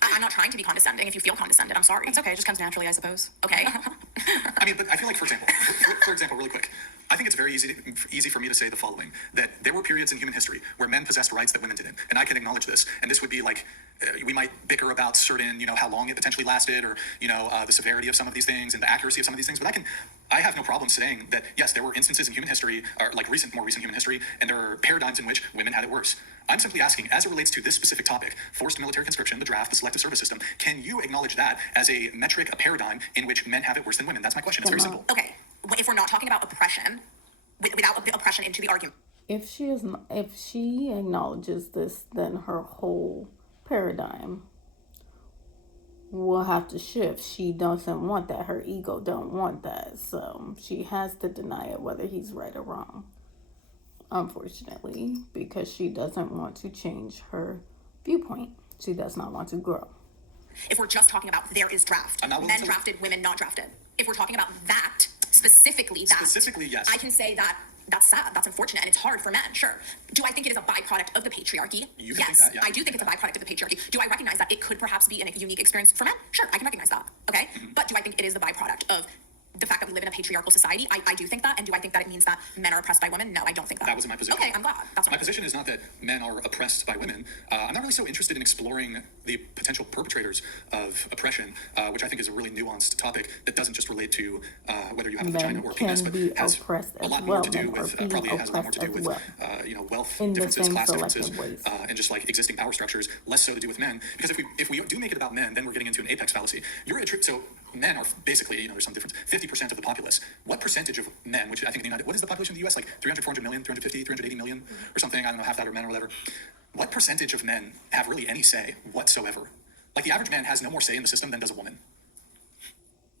I'm not trying to be condescending. If you feel condescended, I'm sorry. It's okay. It just comes naturally, I suppose. Okay. I mean, but I feel like, for example, really quick, I think it's very easy for me to say the following: that there were periods in human history where men possessed rights that women didn't, and I can acknowledge this. And this would be like, we might bicker about certain, how long it potentially lasted, or the severity of some of these things and the accuracy of some of these things. But I have no problem saying that yes, there were instances in human history, or like more recent human history, and there are paradigms in which women had it worse. I'm simply asking, as it relates to this specific topic, forced military conscription, the draft, the selective service system, can you acknowledge that as a metric, a paradigm in which men have it worse than women? That's my question. It's very simple. Okay. If we're not talking about oppression, without the oppression into the argument. If she acknowledges this, then her whole paradigm will have to shift. She doesn't want that. Her ego don't want that. So she has to deny it, whether he's right or wrong. Unfortunately, because she doesn't want to change her viewpoint. She does not want to grow. If we're just talking about there is draft, I'm not willing men to- drafted, women not drafted. If we're talking about that, specifically, Yes. I can say that that's sad, that's unfortunate, and it's hard for men, sure. Do I think it is a byproduct of the patriarchy? You can think Yes, that, yeah. I do think it's a byproduct of the patriarchy. Do I recognize that it could perhaps be a unique experience for men? Sure, I can recognize that, okay? But do I think it is the byproduct of the fact that we live in a patriarchal society? I do think that, and do I think that it means that men are oppressed by women? No, I don't think that. That wasn't my position. Okay, I'm glad. That's My position is not that men are oppressed by women. I'm not really so interested in exploring the potential perpetrators of oppression, which I think is a really nuanced topic that doesn't just relate to whether you have a Men vagina or can penis, but be has oppressed a as lot more well. to do Men are with being probably has a lot more to do oppressed with as wealth in the differences, same class selective differences, ways. and just like existing power structures. Less so to do with men, because if we do make it about men, then we're getting into an apex fallacy. So men are basically, there's some difference. 50% of the populace. What percentage of men, which I think in the United, what is the population of the U.S. like 300, 400 million, 350, 380 million, or something? I don't know, half that are men or whatever. What percentage of men have really any say whatsoever? Like the average man has no more say in the system than does a woman.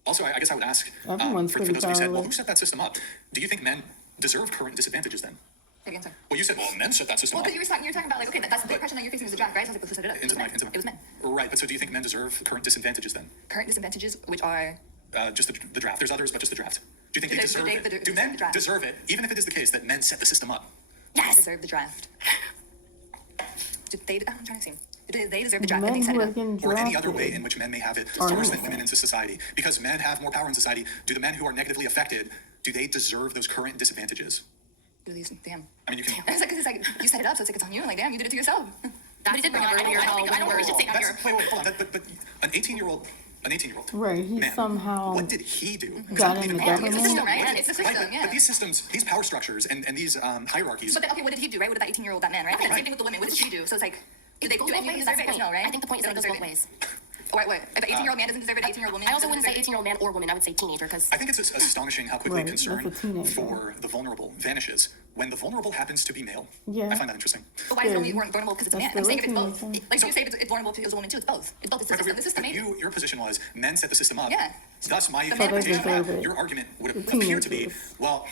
Also, I guess I would ask Everyone's for pretty those of you who said, well, powerless. who set that system up? Do you think men deserve current disadvantages then? Again, sorry. Well, you said, well, men set that system Well, up. but you're talking about like, okay, that's the question that you're facing is the draft, right? So I was like, who set it up? It was men. It was men. Right, but so do you think men deserve current disadvantages then? Current disadvantages, which are Just the draft. There's others, but just the draft. Do you think they Do deserve they- it? do Do they men deserve the draft? deserve it, even if it is the case that men set the system up? Yes. deserve the draft. I'm trying to see. Do they deserve the draft? Men They set who it are up. getting Or any other drafted. way in which men may have it Or worse than innocent. women into society. Because men have more power in society, do the men who are negatively affected, do they deserve those current disadvantages? Do these? Damn. I mean, you can... It's like you set it up, so it's on you. I'm like, damn, you did it to yourself. But he did bring up earlier how I don't think we should say that here. Wait, hold on. But an 18-year-old, Right, he man, somehow what did he do? 'Cause got I don't in even the know. It's the government. system, right? It's the Right, system, yeah. but these systems, these power structures, and these hierarchies, But okay, what did he do, right? What did that 18-year-old, that man, right? And same thing with the women. What did she do? So it's like, do It goes any both of ways, them that's deserve the it? point. No, right? I think the point is that They it don't goes both deserve ways. Wait. If an 18-year-old man doesn't deserve it, an 18-year-old woman. I also wouldn't say doesn't 18-year-old man or woman. I would say teenager because I think it's astonishing how quickly Right, that's concern a teenager. for the vulnerable vanishes when the vulnerable happens to be male. Yeah. I find that interesting. But why is it only Scary. vulnerable because it's a That's man? I'm saying if it's the both. reason. Like you say, if it's vulnerable because it's a woman too. It's both. It's both. It's the system. The system. But your position was men set the system up. Yeah. Thus, my So they interpretation of deserve that, it. your argument would The appear to be, teenagers. well,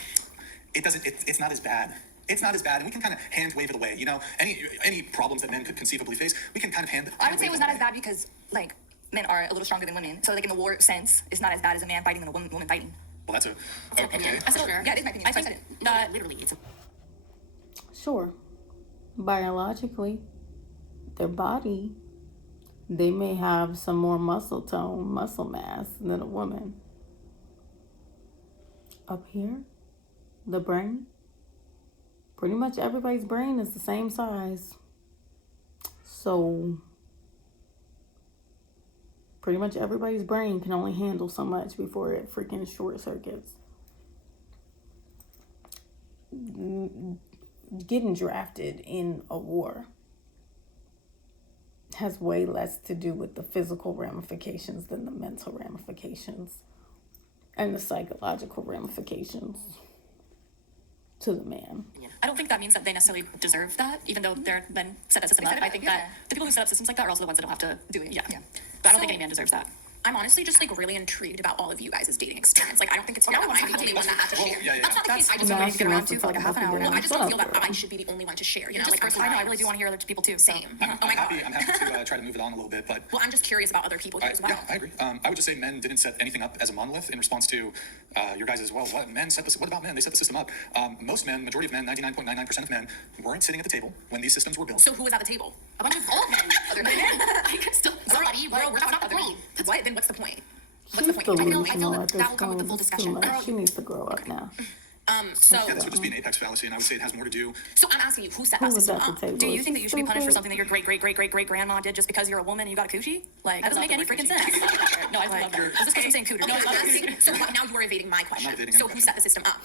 it doesn't. It's not as bad. It's not as bad, and we can kind of hand wave it away. You know, any problems that men could conceivably face, we can kind of hand. I would say it wave was them not as away. bad because like men are a little stronger than women. So like in the war sense, it's not as bad as a man fighting than a woman fighting. Well, that's a opinion. okay. I still, Yeah, it is my opinion. I That's why I think said it. not literally. It's a Sure. Biologically, their body, they may have some more muscle tone, muscle mass than a woman. Up here, the brain, pretty much everybody's brain is the same size. So, pretty much everybody's brain can only handle so much before it freaking short circuits. Getting drafted in a war has way less to do with the physical ramifications than the mental ramifications and the psychological ramifications to the man. I don't think that means that they necessarily deserve that, even though they're then set that system up. set it I up, think yeah. that the people who set up systems like that are also the ones that don't have to do it. Yeah. But I don't think So- any man deserves that. I'm honestly just like really intrigued about all of you guys' dating experience. Like, I don't think it's fair No, that I'm the exactly. only one that has to Well, share. yeah, yeah. That's not the case. I just Now don't to get she around wants to to for like talk a half an about hour. the Well, I just don't Shut feel up, that girl. I should be the only one to share. You know, Just like personally, I know I really do want to hear other people too. so. Same. I'm Oh my happy. god. I'm happy to try to move it on a little bit, but Well, I'm just curious about other people here as well. yeah, I agree. I would just say men didn't set anything up as a monolith in response to your guys as well. What men set this? What about men? They set the system up. Most men, majority of men, 99.99% of men, weren't sitting at the table when these systems were built. So who was at the table? a bunch of old men. Other men. I could still somebody, but Girl, we're that's talking not the about point. What? Then what's the point? What's She's the point? delusional that at this that will come with the point. full It's too discussion. much. She needs to grow up now. So Yeah, this would just be an apex fallacy, and I would say it has more to do. so I'm asking you, who set Who that was system at the up? table? Do you Is think that she you should be punished for stupid? something that your great grandma did just because you're a woman and you got a coochie? Like that doesn't make any freaking sense. No, I love that. Is this person saying cooter? No, I'm asking. So now you are evading my question. evading So any who question. set the system up?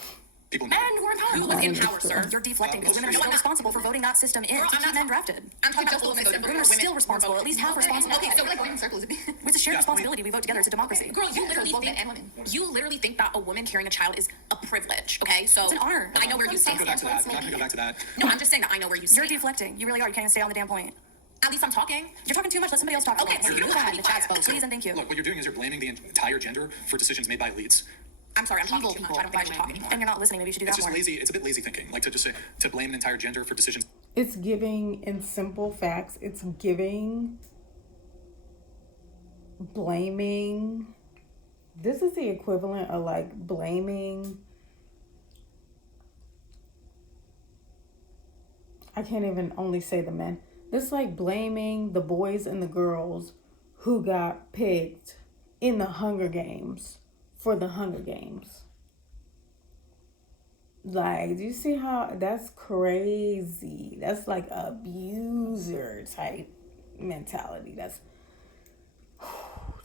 People Men who are in power. Who was in power, sir? You're deflecting because women are No, still I'm not. responsible for voting that system in Girl, to I'm keep not men talking- drafted. I'm talking about the Women system. are still responsible, at least half responsible. Okay, so like voting circles. It's a shared Yeah, responsibility. We vote together. It's a democracy. Girl, you literally both men think and women. you literally think that a woman carrying a child is a privilege. Okay, so It's an honor. I know where you I'll stand. go back to that. I'm not gonna go back to that. No, I'm just saying that I know where you You're stand. deflecting. You really are. You can't even stay on the damn point. At least I'm talking. You're talking too much. Let somebody else talk. Okay, so you don't have to be the chat's quiet. closed. Please and thank you. Look, what you're doing is you're blaming the entire gender for decisions made by elites. I'm sorry, I'm talking Evil too much. people, I don't think I should by talk the way. anymore. And you're not listening. Maybe you should do It's that just more. lazy. It's a bit lazy thinking, like to just say to blame an entire gender for decisions It's giving, in simple facts, it's giving, blaming. This is the equivalent of like blaming. I can't even only say the men. This is like blaming the boys and the girls who got picked in the Hunger Games for the Hunger Games. Like, do you see how that's crazy? That's like abuser type mentality.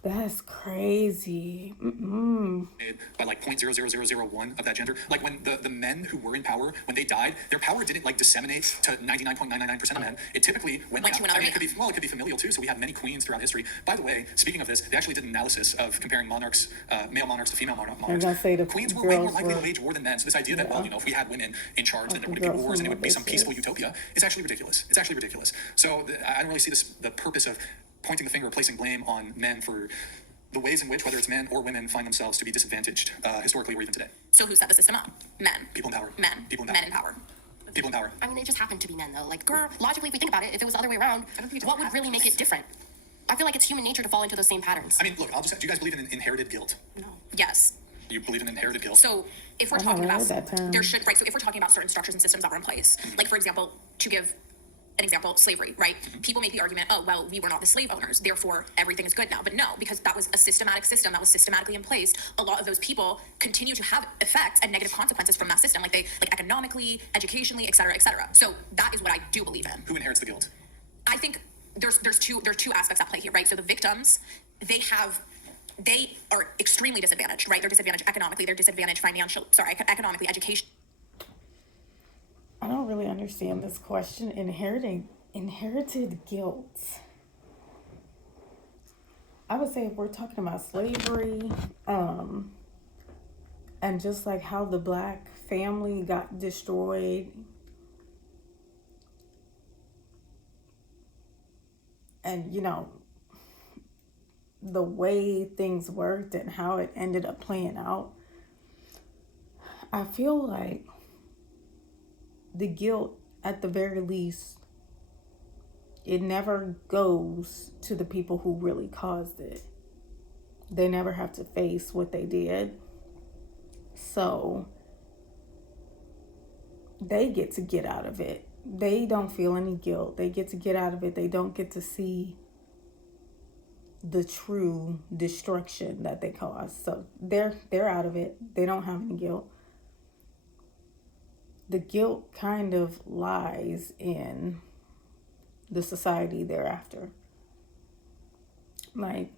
That's crazy. made by like 0.00001 of that gender. Like when the men who were in power, when they died, their power didn't like disseminate to 99.99% of men. It typically went Went to another it could be familial too. So we have many queens throughout history. By the way, speaking of this, they actually did an analysis of comparing monarchs, male monarchs to female monarchs. gonna say the Queens were way more girls likely to were- wage war than men. So this idea that, well, Yeah. you know, if we had women in charge, then there think wouldn't be girls wars and it were would be some more peaceful vicious. utopia is actually ridiculous. It's actually ridiculous. So I don't really see the purpose of pointing the finger, placing blame on men for the ways in which, whether it's men or women, find themselves to be disadvantaged historically or even today. So who set the system up? Men. People in power. Men. People in Men power. in power. People in power. I mean, they just happen to be men, though. Like, logically, if we think about it, if it was the other way around, what would really make it different? I feel like it's human nature to fall into those same patterns. I mean, look, do you guys believe in inherited guilt? Yes. You believe in inherited guilt? So if we're I've talking never about heard that term. there should right. So if we're talking about certain structures and systems that were in place, like for example, to give an example, slavery, right? People make the argument, oh well, we were not the slave owners, therefore everything is good now. But no, because that was a systematic system that was systematically in place. A lot of those people continue to have effects and negative consequences from that system, like economically, educationally, et cetera, et cetera. So that is what I do believe in. Who inherits the guilt? I think there's two aspects at play here, right? So the victims, they are extremely disadvantaged, right? They're disadvantaged economically, they're disadvantaged economically, education. I don't really understand this question. Inherited guilt. I would say if we're talking about slavery, and just like how the black family got destroyed, and the way things worked and how it ended up playing out, I feel like the guilt, at the very least, it never goes to the people who really caused it. They never have to face what they did. So they get out of it. They don't feel any guilt. They get out of it. They don't get to see the true destruction that they caused. So they're out of it. They don't have any guilt. The guilt kind of lies in the society thereafter. Like,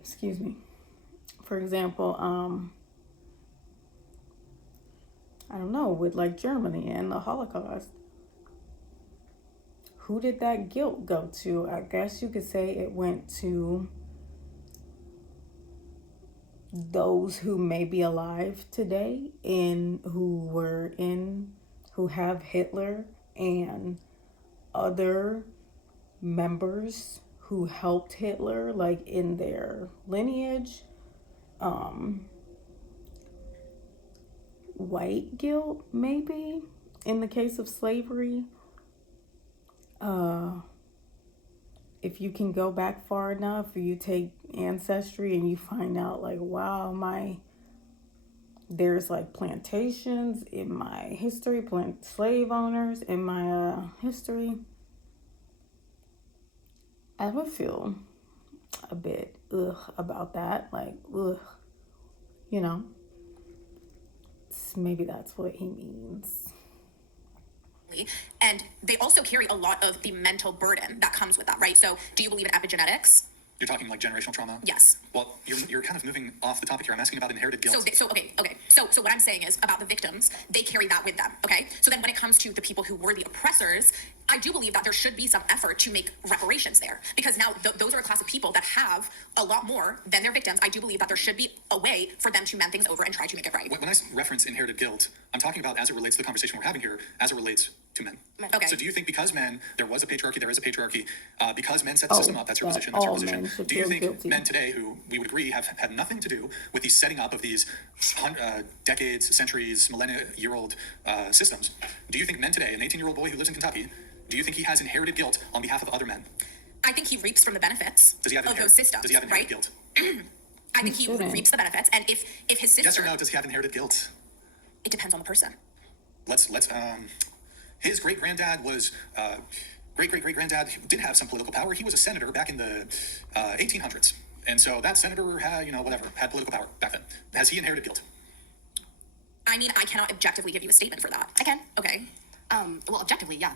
excuse me. For example, I don't know, with like Germany and the Holocaust. Who did that guilt go to? I guess you could say it went to those who may be alive today and who have Hitler and other members who helped Hitler, like in their lineage. White guilt, maybe, in the case of slavery. If you can go back far enough, or you take ancestry and you find out like, wow, there's like plantations in my history, slave owners in my history, I would feel a bit about that, like maybe that's what he means. And they also carry a lot of the mental burden that comes with that, right? So do you believe in epigenetics? You're talking like generational trauma? Yes. Well, you're kind of moving off the topic here. I'm asking about inherited guilt. So what I'm saying is about the victims, they carry that with them, okay? So then when it comes to the people who were the oppressors, I do believe that there should be some effort to make reparations there, because now those are a class of people that have a lot more than their victims. I do believe that there should be a way for them to mend things over and try to make it right. When I reference inherited guilt, I'm talking about as it relates to the conversation we're having here, as it relates to men. Okay. So do you think because men, there was a patriarchy, there is a patriarchy, because men set the system up, that's your that position, that's your all men position. should Do you feel think guilty? men today, who we would agree have had nothing to do with the setting up of these decades, centuries, millennia-year-old systems, do you think men today, an 18-year-old boy who lives in Kentucky, do you think he has inherited guilt on behalf of other men? I think he reaps from the benefits Does he have of those systems, Does he have right? inherited guilt? I think he shouldn't. reaps the benefits, and if his sister, Yes or no, does he have inherited guilt? it depends on the person. His great-granddad was, great-great-great-granddad did have some political power. He was a senator back in the 1800s. And so that senator had, had political power back then. Has he inherited guilt? I mean, I cannot objectively give you a statement for that. I can. Okay. Well, objectively, yeah.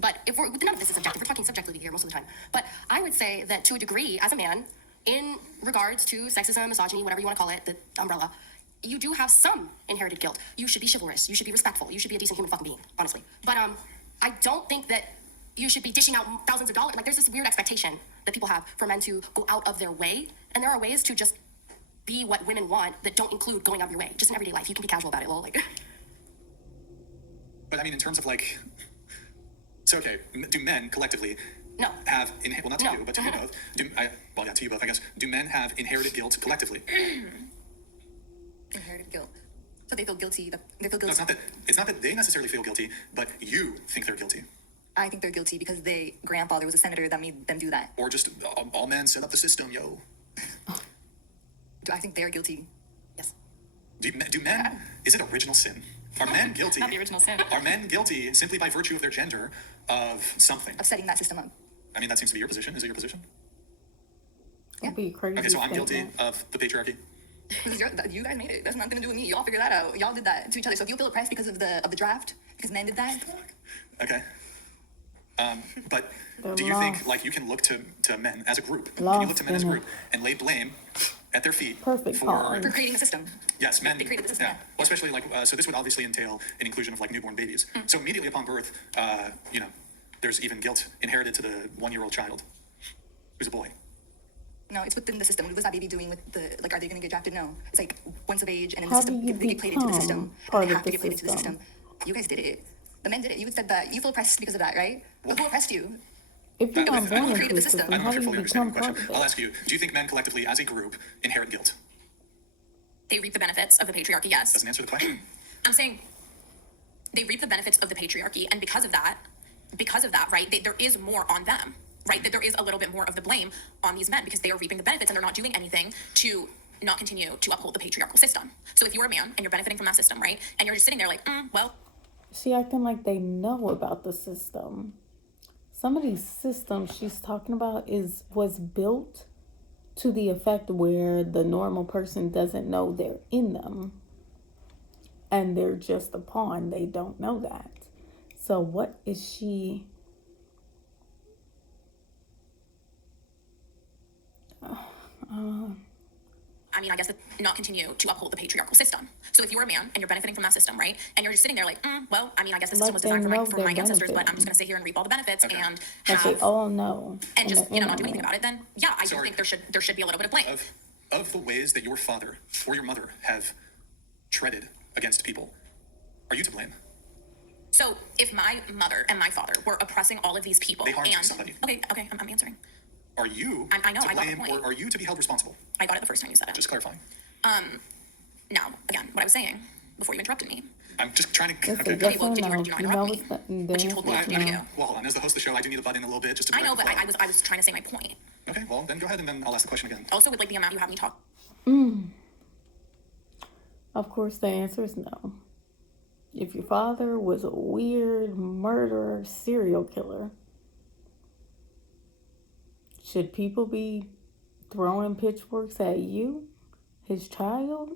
But none of this is objective. We're talking subjectively here most of the time. But I would say that to a degree, as a man, in regards to sexism, misogyny, whatever you want to call it, the umbrella, you do have some inherited guilt. You should be chivalrous. You should be respectful. You should be a decent human fucking being, honestly. But I don't think that you should be dishing out thousands of dollars. Like, there's this weird expectation that people have for men to go out of their way. And there are ways to just be what women want that don't include going out of your way. Just in everyday life. You can be casual about it, lol. Like... But I mean, in terms of like, so okay, do men collectively No. have, well, not to No. you, but to you both, to you both, I guess, do men have inherited guilt collectively? Inherited guilt. So they feel guilty. They feel No, guilty. it's not that they necessarily feel guilty, but you think they're guilty. I think they're guilty because their grandfather was a senator that made them do that. Or just all men set up the system, yo. Do I think they're guilty? Yes. Do men, is it original sin? Are men guilty? Not the original sin. Are men guilty simply by virtue of their gender of something? Of setting that system up. I mean, that seems to be your position. Is it your position? That'd be a crazy. Okay, so I'm guilty statement. of the patriarchy. Because you guys made it. That's nothing to do with me. Y'all figure that out. Y'all did that to each other. So if you feel oppressed because of the draft, because men did that, Okay. But They're do you think lost. like you can look to men as a group? Can you Lost look to men as a in group and lay blame at their feet Perfect for call. for creating a system. yes, men. They created the system. Yeah. Well, especially like so this would obviously entail an inclusion of like newborn babies. So immediately upon birth, there's even guilt inherited to the 1-year-old child who's a boy. No, it's within the system. What was that baby doing with the, like, are they going to get drafted? No. It's like once of age and then the How system, do you they get played into the system. become part And they of have to the get played into the system? system. You guys did it. The men did it. You said that you feel oppressed because of that, right? Well, who oppressed you? If you're not born created into the the system. system, I'm how not do sure you fully understanding become the part question. of I'll it? ask you, do you think men collectively as a group inherit guilt? They reap the benefits of the patriarchy, yes. Doesn't answer the question. I'm saying they reap the benefits of the patriarchy, and because of that, right, there is more on them, right? That there is a little bit more of the blame on these men because they are reaping the benefits and they're not doing anything to not continue to uphold the patriarchal system. So if you're a man and you're benefiting from that system, right, and you're just sitting there like, well, She acting like they know about the system. Some of these systems she's talking about was built to the effect where the normal person doesn't know they're in them. And they're just a pawn. They don't know that. So what is she... I mean, I guess not continue to uphold the patriarchal system. So if you're a man and you're benefiting from that system, right, and you're just sitting there like, well, I mean, I guess the system was Like they designed know for they're my ancestors, but benefiting. I'm just going to sit here and reap all the benefits and Like have they all know. and in just the not do anything internet. about it. Then yeah, I do Sorry. think there should be a little bit of blame. Of the ways that your father or your mother have treaded against people, are you to blame? So if my mother and my father were oppressing all of these people, They harmed and somebody. okay, I'm answering. Are you I know, to I got the blame, point. or are you to be held responsible? I got it the first time you said it. Just clarifying. Now, again, what I was saying before you interrupted me. I'm just trying to. It's a Okay. yes well, or did you- no. did you not You know interrupt what's me? the But you told me answer to is do no. you. Well, hold on. As the host of the show, I do need to butt in a little bit just to. I know, direct but the flow. I was trying to say my point. Okay, well then go ahead and then I'll ask the question again. Also, with like the amount you have me talk. Of course, the answer is no. If your father was a weird murderer, serial killer, should people be throwing pitchforks at you, his child,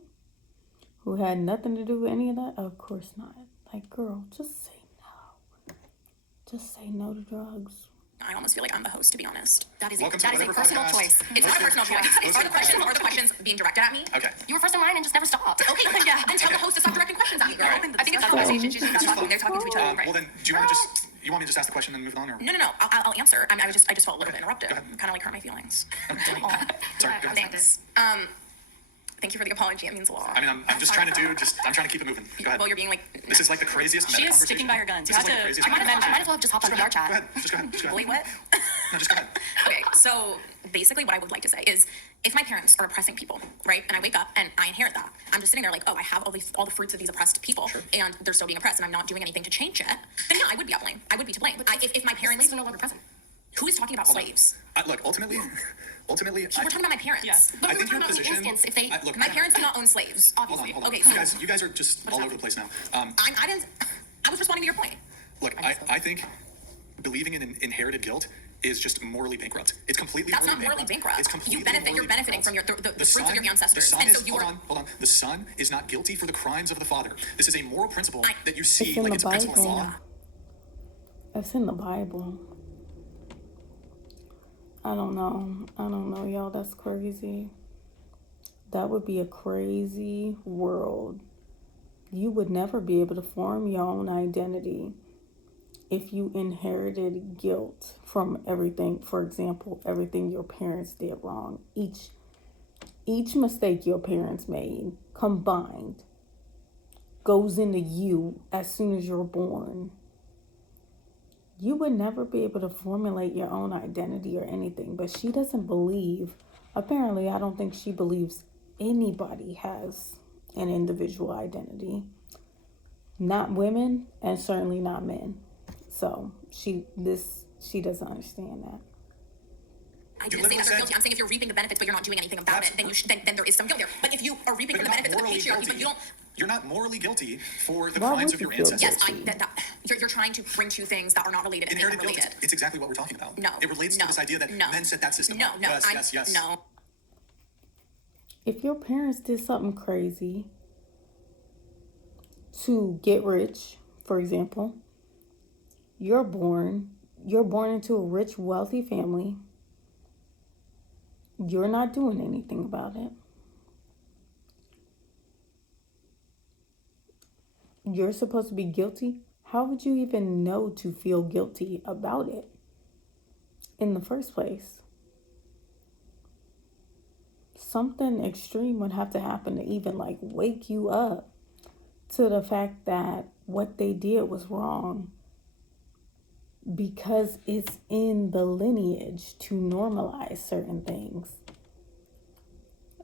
who had nothing to do with any of that? Of course not. Like, girl, just say no. Just say no to drugs. I almost feel like I'm the host, to be honest. That is Welcome to that is a whatever personal podcast. choice. It's not a personal choice. Are the questions being directed at me? Okay. You were first in line and just never stopped. Okay, yeah. Then tell the host to stop directing questions at me, girl. You're open to I think it's a discussion. conversation. She's just not talking. They're talking to each other. Well then, do you want to just want me to just ask the question and move it on, or? No. I'll answer. I mean, I just felt a little bit interrupted. Go ahead. Kind of like hurt my feelings. Sorry. Go ahead. Thanks. Thank you for the apology. It means a lot. I mean, I'm just trying to I'm trying to keep it moving. Go ahead. Well, you're being like. This is like the craziest meta She is conversation. sticking by her guns. This You is like have the to- craziest I might, meta I might conversation. as well have just hopped on the chat. Go ahead. Just go ahead. Just go ahead. Wait, what? No, just go ahead. Okay, so basically what I would like to say is if my parents are oppressing people, right, and I wake up and I inherit that, I'm just sitting there like, oh, I have all the fruits of these oppressed people, and they're still being oppressed, and I'm not doing anything to change it, then yeah, I would be at blame. I would be to blame. If my parents, Slaves are no longer present. who is talking about slaves? Look, ultimately, We're talking about my parents. Yeah. But I we're think talking your about the position. instance if they. Look, My parents do not own slaves, Hold on, obviously. hold on. Okay, You guys are just all over the place now. I didn't. I was responding to your point. Look, I think believing in inherited guilt is just morally bankrupt. It's completely That's not morally bankrupt. It's completely You benefit. You're morally benefiting bankrupt. from the The fruits of your son- ancestors, The son and is, so you hold are. on. The son is not guilty for the crimes of the father. This is a moral principle that you see, It's in like the it's a principle in Bible. law. It's in the Bible. I don't know, y'all. That's crazy. That would be a crazy world. You would never be able to form your own identity if you inherited guilt from everything. For example, everything your parents did wrong. Each mistake your parents made combined goes into you as soon as you're born. You would never be able to formulate your own identity or anything. But she doesn't believe, apparently, I don't think she believes anybody has an individual identity. Not women, and certainly not men. So she doesn't understand that. I You didn't say that literally they're said- guilty. I'm saying if you're reaping the benefits but you're not doing anything about That's- it, then there is some guilt there. But if you are reaping But the you're not benefits of the morally patriarchy, but guilty. you don't. You're not morally guilty for the Why crimes would of your you feel ancestors. Yes, you're trying to bring two things that are not related and make them Inherited guilt. related. It's exactly what we're talking about. No, It relates no, to this idea that no. men set that system No, up. no, Yes. no. If your parents did something crazy to get rich, for example, you're born into a rich, wealthy family. You're not doing anything about it. You're supposed to be guilty. How would you even know to feel guilty about it in the first place? something extreme would have to happen to even like wake you up to the fact that what they did was wrong, because it's in the lineage to normalize certain things.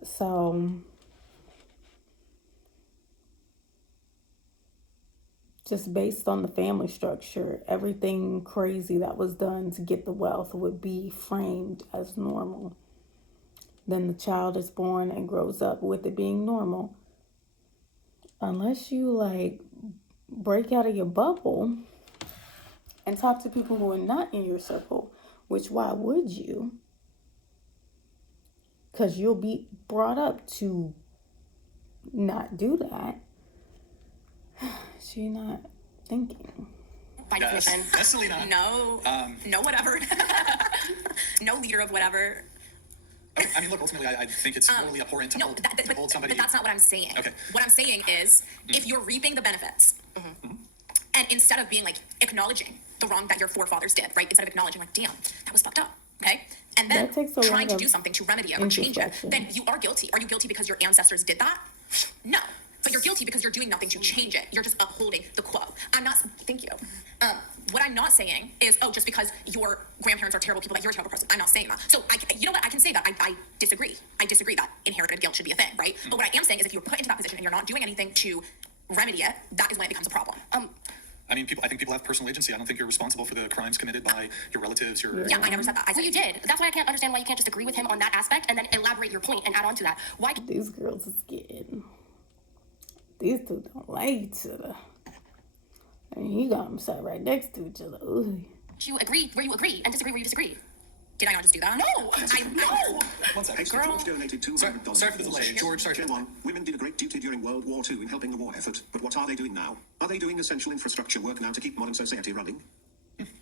So just based on the family structure, everything crazy that was done to get the wealth would be framed as normal. Then the child is born and grows up with it being normal. Unless you like break out of your bubble and talk to people who are not in your circle, which why would you? Because you'll be brought up to not do that. So you're not thinking. By Yes, definition. yes, Selena. No, whatever. No leader of whatever. I mean, look, ultimately, I think it's morally abhorrent to No, hold somebody. but that's not what I'm saying. Okay. What I'm saying is, if you're reaping the benefits, and instead of being like acknowledging the wrong that your forefathers did, right? Instead of acknowledging like, damn, that was fucked up, okay? And then That takes a trying lot to of do something to remedy it or change it, introspection. then you are guilty. Are you guilty because your ancestors did that? No. But you're guilty because you're doing nothing to change it. You're just upholding the quo. Thank you. What I'm not saying is, oh, just because your grandparents are terrible people, that you're a terrible person. I'm not saying that. So, you know what? I can say that I disagree. I disagree that inherited guilt should be a thing, right? But what I am saying is, if you're put into that position and you're not doing anything to remedy it, that is when it becomes a problem. I mean, I think people have personal agency. I don't think you're responsible for the crimes committed by your relatives. Yeah, I never said that. I Well, said you did. That's why I can't understand why you can't just agree with him on that aspect and then elaborate your point and add on to that. Why? These girls is getting. These two don't like each other. And he got them sat right next to each other. Ooh. You agree where you agree and disagree where you disagree. Did I not just do that? No! No! One second. Hasty George donated $200. Sorry for the delay. George, sorry for Chair the 1. Women did a great duty during World War II in helping the war effort, but what are they doing now? Are they doing essential infrastructure work now to keep modern society running?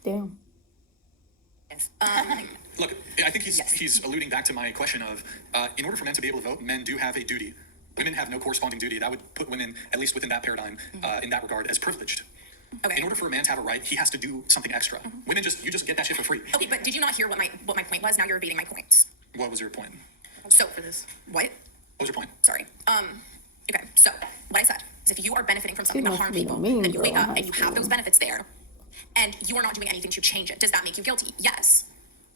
Damn. Look, I think he's alluding back to my question of, in order for men to be able to vote, men do have a duty. Women have no corresponding duty. That would put women, at least within that paradigm, in that regard, as privileged. Okay. In order for a man to have a right, he has to do something extra. Women you just get that shit for free. Okay, but did you not hear what my point was? Now you're evading my points. What was your point? So for this, what? What was your point? Sorry. Okay. So what I said is, if you are benefiting from something that must harm be a people, mean then you girl wake in up high and you have school. those benefits there, and you are not doing anything to change it. Does that make you guilty? Yes.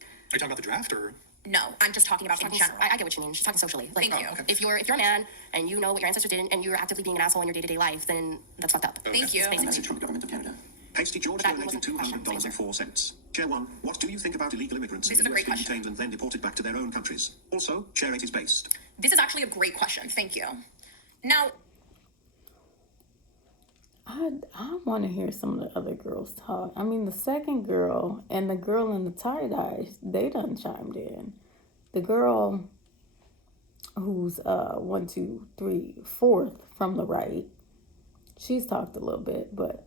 Are you talking about the draft or? No. I'm just talking about in general. I get what you mean. She's talking socially. Like, Thank you. Okay. if you're a man and you know what your ancestors did and you're actively being an asshole in your day-to-day life, then that's fucked up. Thank you. Basically. Message from the government of Canada. Hasty George That donated wasn't the question. $200.04. Chair 1. What do you think about illegal immigrants This in is a the great US being question. detained and then deported back to their own countries? Also, Chair 8 is based. This is actually a great question. Thank you. Now, I want to hear some of the other girls talk. I mean, the second girl and the girl in the tie-dye, they done chimed in. The girl who's 1, 2, 3, 4th from the right, she's talked a little bit, but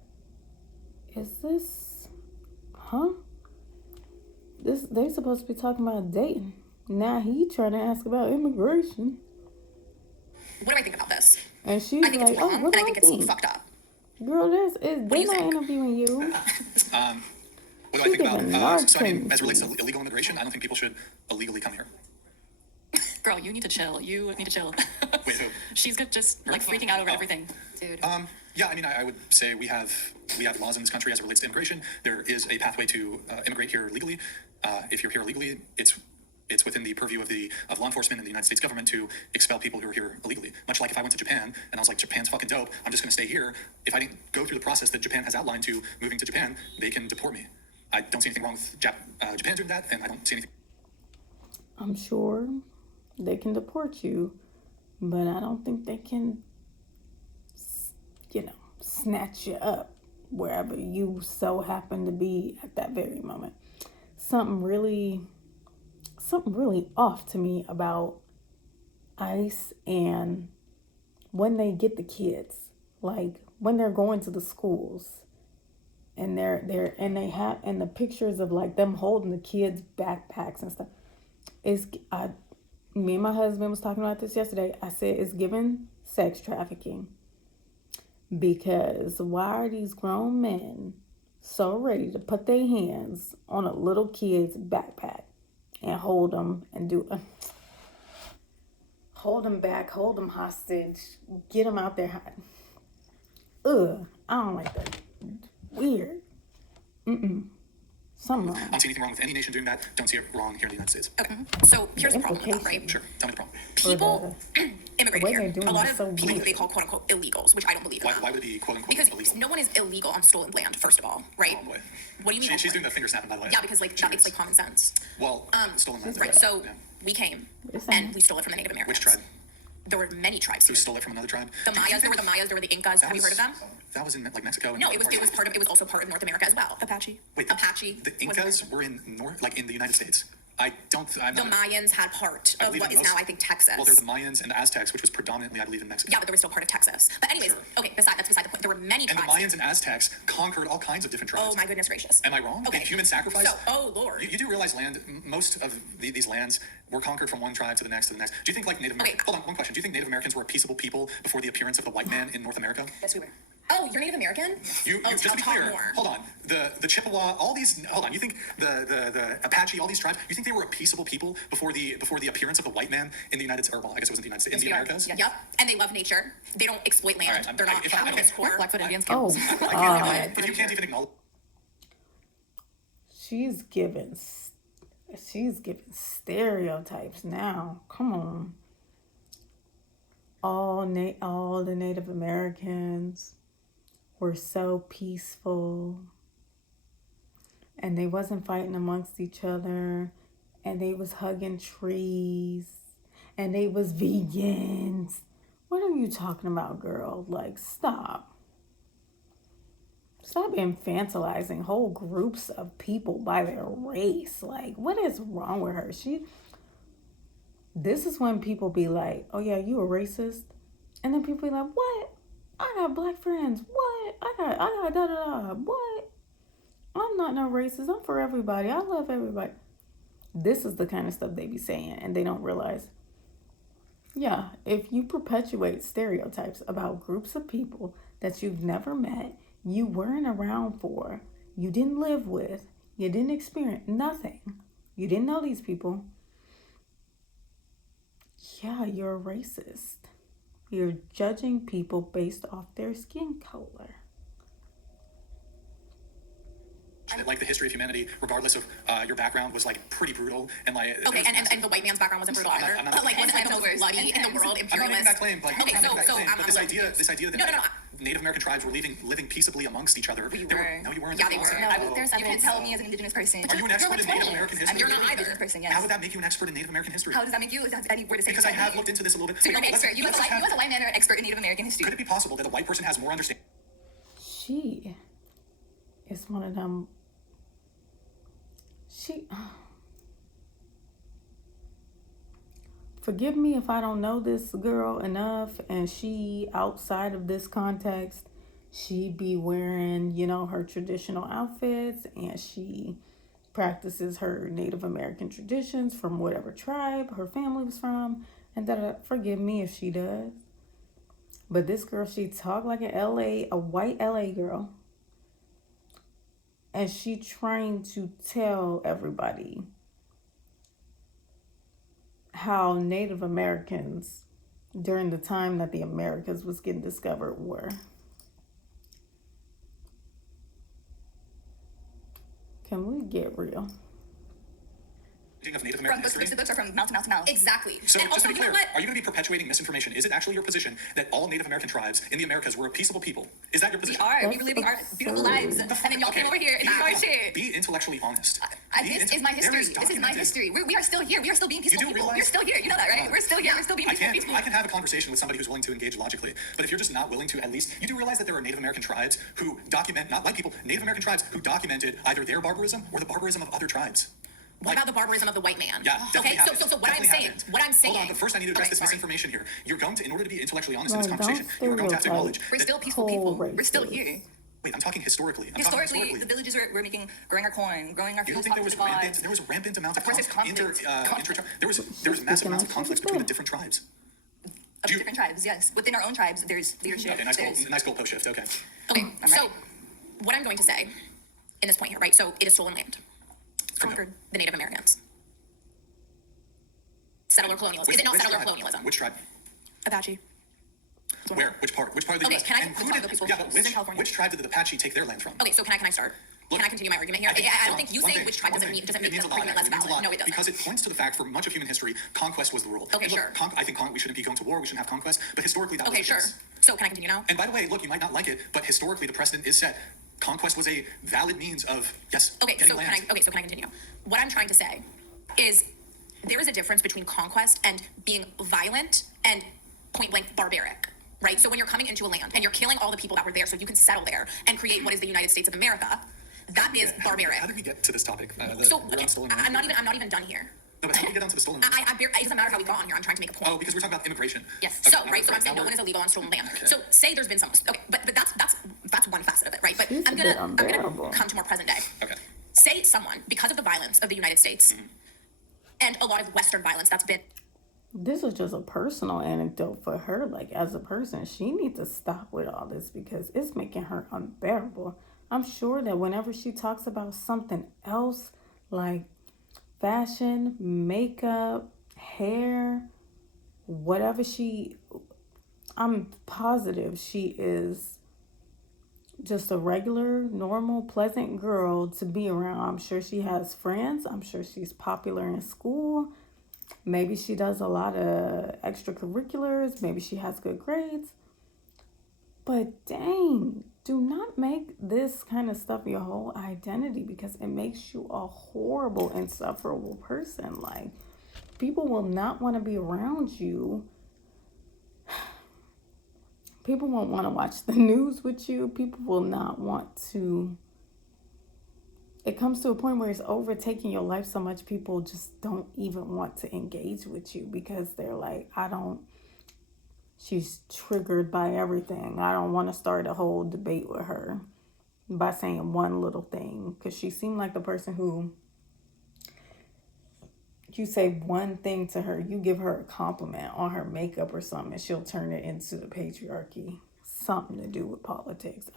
is this, they supposed to be talking about dating. Now he trying to ask about immigration. what do I think about this? And she's I think like, it's oh, wrong, what and do I think it's fucked up. Girl, do they're you not think? interviewing you. What do I She think giving about? large So I mean, as it relates to tendencies. illegal immigration, I don't think people should illegally come here. Girl, you need to chill. You need to chill. Wait, who? She's good, just like freaking out over everything. Dude. Yeah, I mean, I would say we have laws in this country as it relates to immigration. There is a pathway to immigrate here legally. If you're here illegally, it's within the purview of law enforcement and the United States government to expel people who are here illegally. Much like if I went to Japan and I was like, Japan's fucking dope, I'm just going to stay here. If I didn't go through the process that Japan has outlined to moving to Japan, they can deport me. I don't see anything wrong with Japan doing that, and I don't see anything. I'm sure they can deport you, but I don't think they can, snatch you up wherever you so happen to be at that very moment. Something really off to me about ICE and when they get the kids, like when they're going to the schools and and the pictures of like them holding the kids' backpacks and stuff. Me and my husband was talking about this yesterday. I said it's given sex trafficking, because why are these grown men so ready to put their hands on a little kid's backpack and hold them and do hold them back, hold them hostage, get them out there. Ugh, I don't like that. Weird. Something wrong. I don't see anything wrong with any nation doing that. Don't see it wrong here in the United States. Okay. So here's the problem with that, right? Sure. Tell me the problem. People immigrate the way here. they're doing A lot it of so people weird. they call quote unquote illegals, which I don't believe in. Why that. would it be quote unquote Because illegal? no one is illegal on stolen land, first of all, right? Oh boy. What do you mean? She's doing the finger snapping, by the way. Yeah, because like that, it's like common sense. Well, stolen land. Right. So Yeah. we came Yes, and we stole it from the Native Americans. Which tribe? There were many tribes. Who stole it from another tribe? The Mayas. There were the Mayas. There were the Incas. Have you heard of them? That was in like Mexico. And No, it was part of. It was also part of North America as well. Apache. Wait, Apache. The was Incas were in in the United States. I'm The not, Mayans had part I of believe what in is most- now, I think, Texas. Well, there's the Mayans and the Aztecs, which was predominantly, I believe, in Mexico. Yeah, but there was still part of Texas. But anyways, Sure. okay. That's beside the point. There were many And the tribes. Mayans and Aztecs conquered all kinds of different tribes. Oh my goodness gracious. Am I wrong? Okay. In human sacrifice? So, oh Lord. You do realize most of these lands were conquered from one tribe to the next to the next. Do you think like Native Americans? Okay. Hold on, one question. Do you think Native Americans were a peaceable people before the appearance of the white man in North America? Yes, we were. Oh, you're Native American? You oh, just to be talk clear. more. Hold on. The Chippewa, all these. Hold on. You think the Apache, all these tribes? You think they were a peaceable people before the appearance of the white man in the United States? Or well, I guess it wasn't the United States. In the We are. Americas. Yep. And they love nature. They don't exploit land. All right, They're not if I- okay. capitalist core. Blackfoot Indians. Oh, If you can't even acknowledge. she's giving stereotypes now. Come on. All the Native Americans were so peaceful, and they wasn't fighting amongst each other, and they was hugging trees, and they was vegans. What are you talking about, girl? Like, stop. Stop infantilizing whole groups of people by their race. Like, what is wrong with her? This is when people be like, oh yeah, you a racist? And then people be like, what? I got black friends. What? I got da-da-da. What? I'm not no racist. I'm for everybody. I love everybody. This is the kind of stuff they be saying, and they don't realize. Yeah, if you perpetuate stereotypes about groups of people that you've never met, you weren't around for, you didn't live with, you didn't experience nothing, you didn't know these people, yeah, you're a racist. You're judging people based off their skin color. That, like the history of humanity, regardless of your background, was like pretty brutal and like. Okay, and the white man's background wasn't brutal either. I'm not- But like wasn't like the most worse. bloody in the world, I'm not making imperialist. that claim, but Okay, I'm not making that claim. I'm But this idea that No. Native American tribes were living peaceably amongst each other. We They were. No, you weren't. Yeah, they were. No, Oh. there's you can't tell me as an indigenous person. Are you an expert in Native American history? You're not either. Indigenous person, yes. How would that make you an expert in Native American history? How does that make you? Is that any word to say? Because I have looked into this a little bit. So you're an Let's- expert. You as let's a have- white man are an expert in Native American history. Could it be possible that a white person has more understanding? She is one of them. Forgive me if I don't know this girl enough, and she, outside of this context, she be wearing, her traditional outfits, and she practices her Native American traditions from whatever tribe her family was from, and forgive me if she does. But this girl, she talked like a white LA girl. And she trying to tell everybody how Native Americans during the time that the Americas was getting discovered were. Can we get real? Of Native From American books history? to books or from mouth to mouth to mouth? Exactly. So and just also, to be you know clear, what? are you going to be perpetuating misinformation? Is it actually your position that all Native American tribes in the Americas were a peaceable people? Is that your We position? are. We That's were living our beautiful absurd. lives, and then y'all came over here and started shit. Be intellectually honest. This is my history. This is my history. We are still here. We are still being peaceful do people. realize- We're still here. You know that, right? We're still here. We're still being I peaceful people. can have a conversation with somebody who's willing to engage logically, but if you're just not willing to, at least you do realize that there are Native American tribes who document, not white people, Native American tribes who documented either their barbarism or the barbarism of other tribes. What about the barbarism of the white man? Yeah, Okay, definitely happened. so what I'm Definitely saying, happened. what I'm saying. Hold on, but first I need to address Okay, this sorry. misinformation here. You're going to, in order to be intellectually honest in Right, this don't conversation, you are going to have to acknowledge. stereotype. We're that- still peaceful whole people. We're still races. here. Wait, I'm talking historically. Historically, the villages were making, growing our corn, growing our You don't fields, think there talking was to rampant? God. There was a rampant amount of Of course there's conflict. there was massive amounts of conflicts between the different tribes. Of different tribes, yes. Within our own tribes, there's leadership. Okay, nice goalpost shift. Okay. Okay, I'm so right. what I'm going to say in this point here, right? So it is stolen land. From who? Conquered the Native Americans. Settler colonialism. Is it not Which settler tribe? colonialism? Which tribe? Apache. Where? Which part? Which part of the Okay, U.S.? can I And who talk did- about people Yeah, who but live in California? which tribe did the Apache take their land from? Okay, so can I start? Look, Can I continue my argument here? I don't think you one saying thing, which tribe one doesn't thing. mean doesn't It make means the a lot, argument less actually. It means a valid. lot, No, it doesn't. because it points to the fact for much of human history, conquest was the rule. Okay, And look, sure. I think we shouldn't be going to war. We shouldn't have conquest. But historically, that Okay, was the sure. case. So can I continue now? And by the way, look, you might not like it, but historically, the precedent is set. Conquest was a valid means of Okay, getting so land. can I continue? What I'm trying to say is there is a difference between conquest and being violent and point blank barbaric. Right? So when you're coming into a land and you're killing all the people that were there so you can settle there and create what is the United States of America, that is barbaric. How did we get to this topic? So we're on stolen land? I'm not even done here. No, but how did we get onto the stolen land? It doesn't matter how we got on here. I'm trying to make a point. Oh, because we're talking about immigration. Yes. Okay, So now right. So we're- I'm saying now no one we're- is illegal on stolen land. So say there's been some. Okay, but that's one facet of it, right? But She's I'm a bit gonna unbearable. come to more present day. Okay. Say someone, because of the violence of the United States and a lot of Western violence that's been This is just a personal anecdote for her. Like, as a person, she needs to stop with all this because it's making her unbearable. I'm sure that whenever she talks about something else, like fashion, makeup, hair, whatever I'm positive she is just a regular, normal, pleasant girl to be around. I'm sure she has friends. I'm sure she's popular in school. Maybe she does a lot of extracurriculars. Maybe she has good grades. But dang, do not make this kind of stuff your whole identity because it makes you a horrible, insufferable person. Like, people will not want to be around you. People won't want to watch the news with you. People will not want to. It comes to a point where it's overtaking your life so much people just don't even want to engage with you because they're like, she's triggered by everything. I don't want to start a whole debate with her by saying one little thing because she seemed like the person who you say one thing to her, you give her a compliment on her makeup or something, and she'll turn it into the patriarchy. Something to do with politics.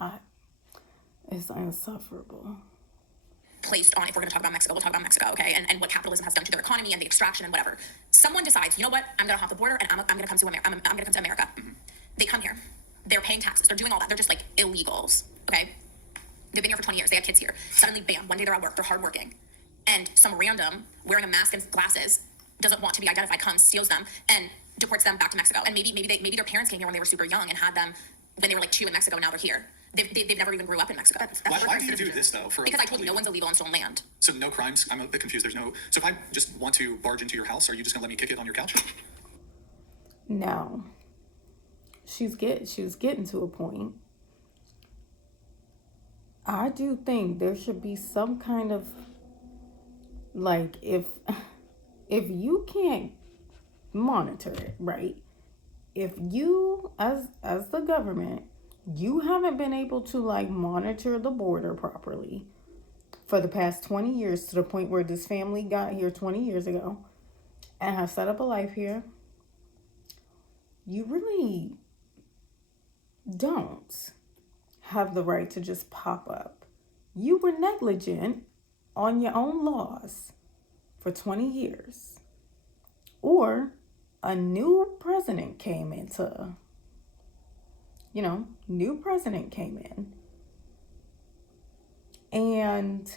It's insufferable. placed on, if we're going to talk about Mexico, we'll talk about Mexico, okay, and what capitalism has done to their economy and the extraction and whatever. Someone decides, you know what, I'm going to hop the border and I'm going to come to America. I'm going to come to America. They come here. They're paying taxes. They're doing all that. They're just like illegals, okay? They've been here for 20 years. They have kids here. Suddenly, bam, one day they're at work. They're hardworking. And some random wearing a mask and glasses doesn't want to be identified comes, steals them, and deports them back to Mexico. And maybe their parents came here when they were super young and had them when they were like 2 in Mexico. Now they're here. They've never even grew up in Mexico. Why do you do this though? Because I told you no one's illegal on stolen land. So no crimes. I'm a bit confused. So if I just want to barge into your house, are you just gonna let me kick it on your couch? No. She was getting to a point. I do think there should be some kind of, like, if you can't monitor it, right? If you as the government, you haven't been able to like monitor the border properly for the past 20 years to the point where this family got here 20 years ago and have set up a life here, you really don't have the right to just pop up. You were negligent on your own laws for 20 years. Or a new president came into, new president came in and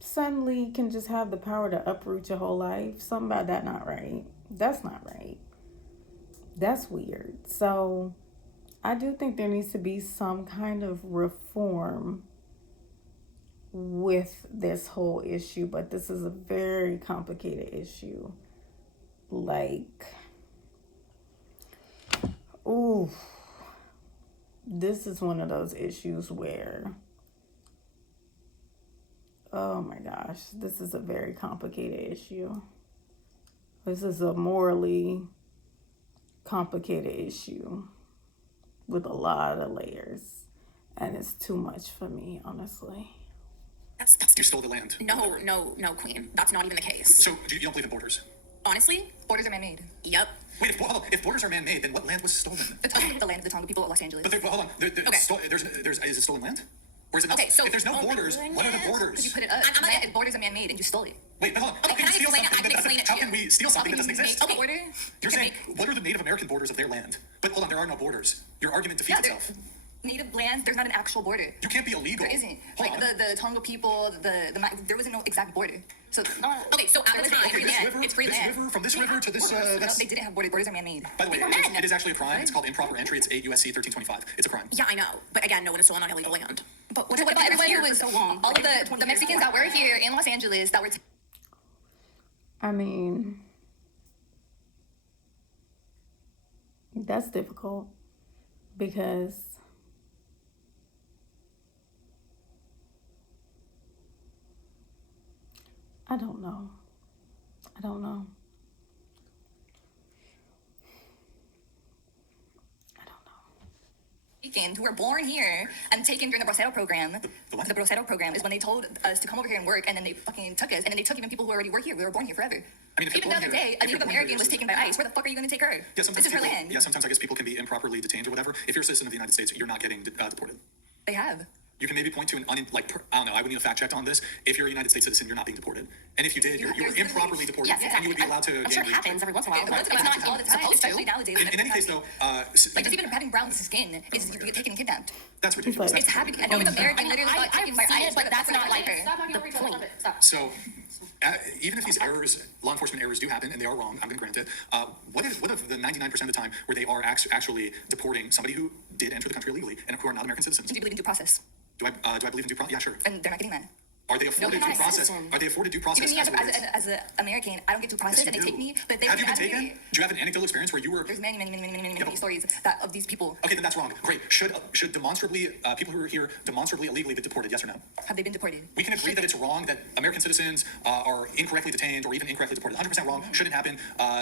suddenly can just have the power to uproot your whole life. Something about that not right. That's not right. That's weird. So I do think there needs to be some kind of reform with this whole issue, but this is a very complicated issue. Like, ooh, this is one of those issues where, oh my gosh, this is a very complicated issue. This is a morally complicated issue with a lot of layers, and it's too much for me, honestly. You stole the land. No, Queen. That's not even the case. So you don't believe in borders? Honestly, Borders are man-made. yep. Wait, hold on. If borders are man-made, then what land was stolen? It's only the land of the Tonga people of Los Angeles. But hold on. Okay. Is it stolen land? Or is it not? Okay, so- if there's no borders, what are the borders? You put it up. I'm gonna- Land, borders are man-made, and you stole it. Wait, but hold on. Okay, How can can I you steal explain it? something I can that explain doesn't? it to How can you. we steal something that doesn't exist? Make a border. You're Can I saying, what are the Native American borders of their land? But hold on, there are no borders. Your argument defeats Yeah, itself. native lands. There's not an actual border. You can't be illegal. There isn't. Hold Like on. the Tonga people, there wasn't no exact border. So Okay, so at there the was time, free this land. river, It's free this land. river, from this river to this, No, that's... they didn't have borders. Borders are man-made. By the way, They were it is, men. it is actually a crime. It's called improper entry. It's 8 USC 1325. It's a crime. Yeah, I know. But again, no one is stolen on illegal land. But what about everyone who was all of the Mexicans that were here in Los Angeles that were I mean, that's difficult because I don't know. I don't know. I don't know. Mexicans who were born here and taken during the Bracero program. The what? The Bracero program is when they told us to come over here and work, and then they fucking took us, and then they took even people who already were here. We were born here forever. I mean, if you're Even the born other here- day, if a you're Native born here, American was you're taken by ICE. Where the fuck are you going to take her? Yeah, sometimes This is her people, land. yeah, sometimes I guess people can be improperly detained or whatever. If you're a citizen of the United States, you're not getting deported. They have. You can maybe point to I don't know, I would need a fact check on this. If you're a United States citizen, you're not being deported. And if you did, you're There's improperly deported, Yes, and you would be exactly. allowed to I'm gain sure it leave. happens every once in a while. It's But it's not all the time, supposed to. especially nowadays. In any case, though, Like just even having brown skin is you get taken and kidnapped. that's ridiculous. like- It's happening. A Native American literally got I've taken by seen ICE. it, but that's not like her. the point. Stop. So, even if these errors, law enforcement errors do happen, and they are wrong, I'm going to grant it. What if the 99% of the time where they are actually deporting somebody who did enter the country illegally and who are not American citizens? Do you believe in due process? Do I believe in due process? Yeah, sure. And they're not getting that. Are they afforded you're due not a process? citizen. Are they afforded due process? Even me as as an American, I don't get due process, Yes, and you they do. take me. But they Have you been advocate- taken? Do you have an anecdotal experience where you were? There's many but- stories that of these people. Okay, then that's wrong. Great. Should demonstrably people who are here demonstrably illegally be deported? Yes or no? Have they been deported? We can agree that it's wrong that American citizens are incorrectly detained or even incorrectly deported. 100% wrong. Shouldn't happen.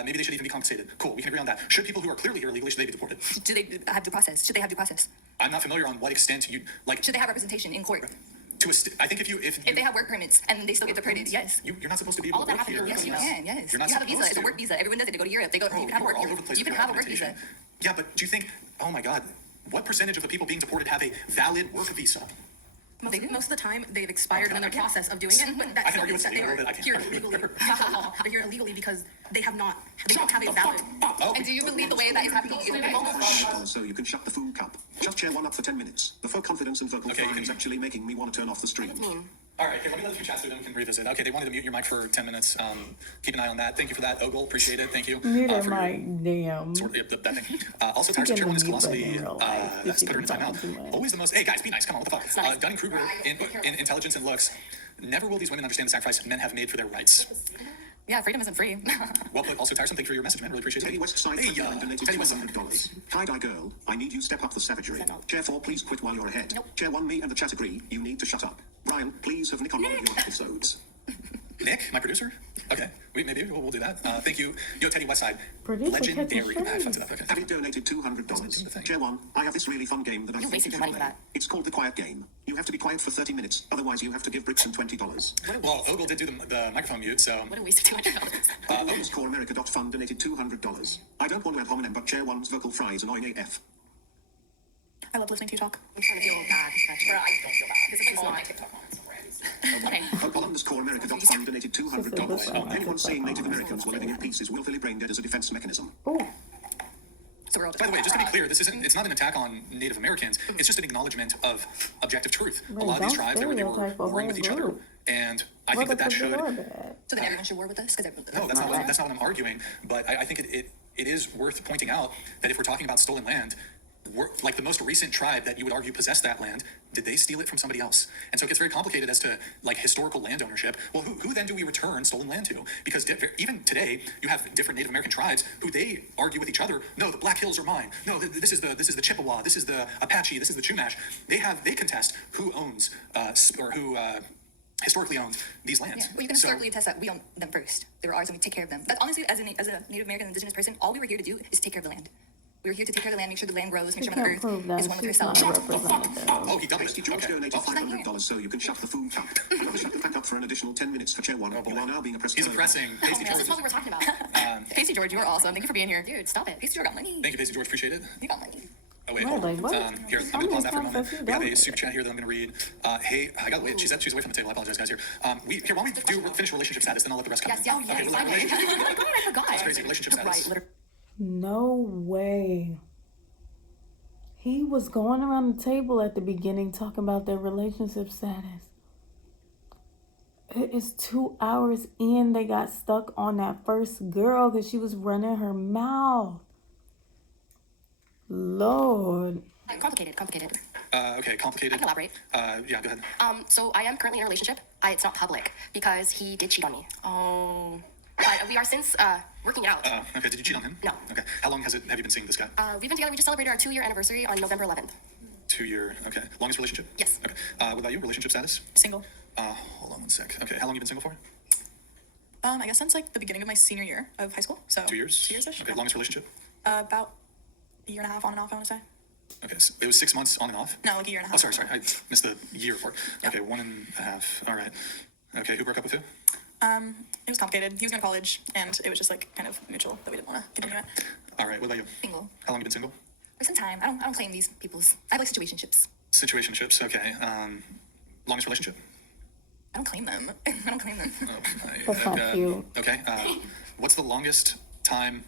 Maybe they should even be compensated. Cool. We can agree on that. Should people who are clearly here illegally, should they be deported? Do they have due process? Should they have due process? I'm not familiar on what extent you like. Should they have representation in court? I think if you If they have work permits and they still get deported, yes. you're not supposed to be able All to of that work here. happens Yes, you can. Yes. You're not You have a visa. supposed It's a to. work visa. Everyone does it. They go to Europe. They go. Bro, You can have a you are work. all over the place You with can your have a work visa. argumentation. Yeah, but do you think? Oh my God, what percentage of the people being deported have a valid work visa? Most of the time, they've expired and in the process of doing it. But that I can still argue means with that you they a little are bit. I here can't. illegally. Not the law. They're here illegally because they don't have a valid. Oh, And do you believe the way that is happening is illegal? $100 so you can shut the food cup. Just share one up for 10 minutes. The folk confidence and vocal Okay, fry you is can- actually making me want to turn off the stream. all right. Okay, let me let a few chats through, then we can revisit. Okay, they wanted to mute your mic for 10 minutes. Keep an eye on that. Thank you for that, Ogle. Appreciate it. Thank you. Neither for your- might damn. Sort of, yep, that thing. Also, She Tyson can Chairwoman is mute button colossally. in real life if Let's she put her in can talk too timeout. much. Always the most. Hey guys, be nice. Come on, what the fuck? Dunning Kruger in intelligence and looks. Never will these women understand the sacrifice men have made for their rights. Yeah, freedom isn't free. Well put. Also, Tyson, thank you for your message, man. Really appreciate it. Teddy Westside Hey, 29 donated Teddy Westside. $200. Tie-dye girl, I need you step up the savagery. Chair 4, please quit while you're ahead. Chair 1, me and the chat agree, you need to shut up. Ryan, please have Nick on one of your episodes. Nick, my producer. Okay, maybe we'll do that. Thank you. Yo, Teddy Westside. Producer Legendary. catches I fucked it up. Okay. Abby donated $200. Chair 1, I have this really fun game that I You think wasted you your should money for play. that. It's called the Quiet Game. You have to be quiet for 30 minutes, otherwise you have to give Brixton $20. Well, Ogle did do the microphone mute, so. What a waste of $200. Ogle's Core America.fund donated $200. I don't want to ad hominem, but Chair 1's vocal fry is annoying AF. I love listening to you talk. I'm trying to feel bad. Or I don't feel bad. Because it's all my TikTok comments. Okay. Columbus Core America.fund donated $200. Anyone saying Native Americans were living in peace is willfully brain dead as a defense mechanism. Oh, So we're all By the way, just to be clear, it's not an attack on Native Americans. It's just an acknowledgement of objective truth. A lot of these don't tribes, they were stereotype a warring with whole each other, group. and I what think that the should. fuck are that? So then everyone should war with us because No, that's not what I'm arguing. But I think it is worth pointing out that if we're talking about stolen land, like the most recent tribe that you would argue possessed that land, did they steal it from somebody else? And so it gets very complicated as to like historical land ownership. Well, who then do we return stolen land to? Because even today, you have different Native American tribes who they argue with each other. No, the Black Hills are mine. No, this is the Chippewa. This is the Apache. This is the Chumash. They contest who owns or who. Historically owned these lands. Well, you can So- historically attest that we own them first. They were ours and we take care of them. That's honestly, as a Native American indigenous person, all we were here to do is take care of the land. We were here to take care of the land, make sure the land grows, make You sure Mother can't prove Earth that. is one with She's herself. not a representative. Oh, he doubled Tasty it. George Okay. donated $500 so you can shut the food cup. You want to shut the pack up for an additional 10 minutes for Chair 1. boy. You are now being oppressed. He's oppressing. Pasty This George. is what we were talking about. Pasty George, you are awesome. Thank you for being here. Dude, stop it. Pasty George got money. Thank you, Pasty George. Appreciate it. You got money. Oh wait, Right, hold on. like, what? Here, How I'm gonna many pause that for a times moment. has he We have done a it? super chat here that I'm gonna read. Hey, I got wait. She's away from the table. I apologize, guys. Here, why don't we finish relationship status, then I'll let the rest come. Yes, yes, Okay, yes. relationship. Oh my god, I forgot. That's crazy. Relationship status. Right, literally. No way. He was going around the table at the beginning talking about their relationship status. It is 2 hours in. They got stuck on that first girl because she was running her mouth. Lord. Complicated. Okay, complicated. I can elaborate. Yeah, go ahead. So I am currently in a relationship. It's not public because he did cheat on me. Oh. But we are since working out. Okay, did you cheat on him? No. Okay, how long have you been seeing this guy? We've been together. We just celebrated our 2-year anniversary on November 11th. 2 year. Okay, longest relationship? Yes. Okay. What about you? Relationship status? Single. Hold on one sec. Okay, how long you been single for? I guess since like the beginning of my senior year of high school. So 2 years. 2 years-ish. Okay, Yeah. longest relationship? About a year and a half on and off, I want to say. Okay, so it was 6 months on and off. No, like a year and a half. Oh, sorry. I missed the year part. Yeah. Okay, 1.5. All right. Okay, who broke up with who? It was complicated. He was going to college, and it was just like kind of mutual that we didn't want to continue it. All right, what about you? Single. How long you been single? For some time. I don't claim these people's. I have like situationships. Situationships. Okay. Longest relationship? I don't claim them. I don't claim them. That's not cute. Okay. What's the longest time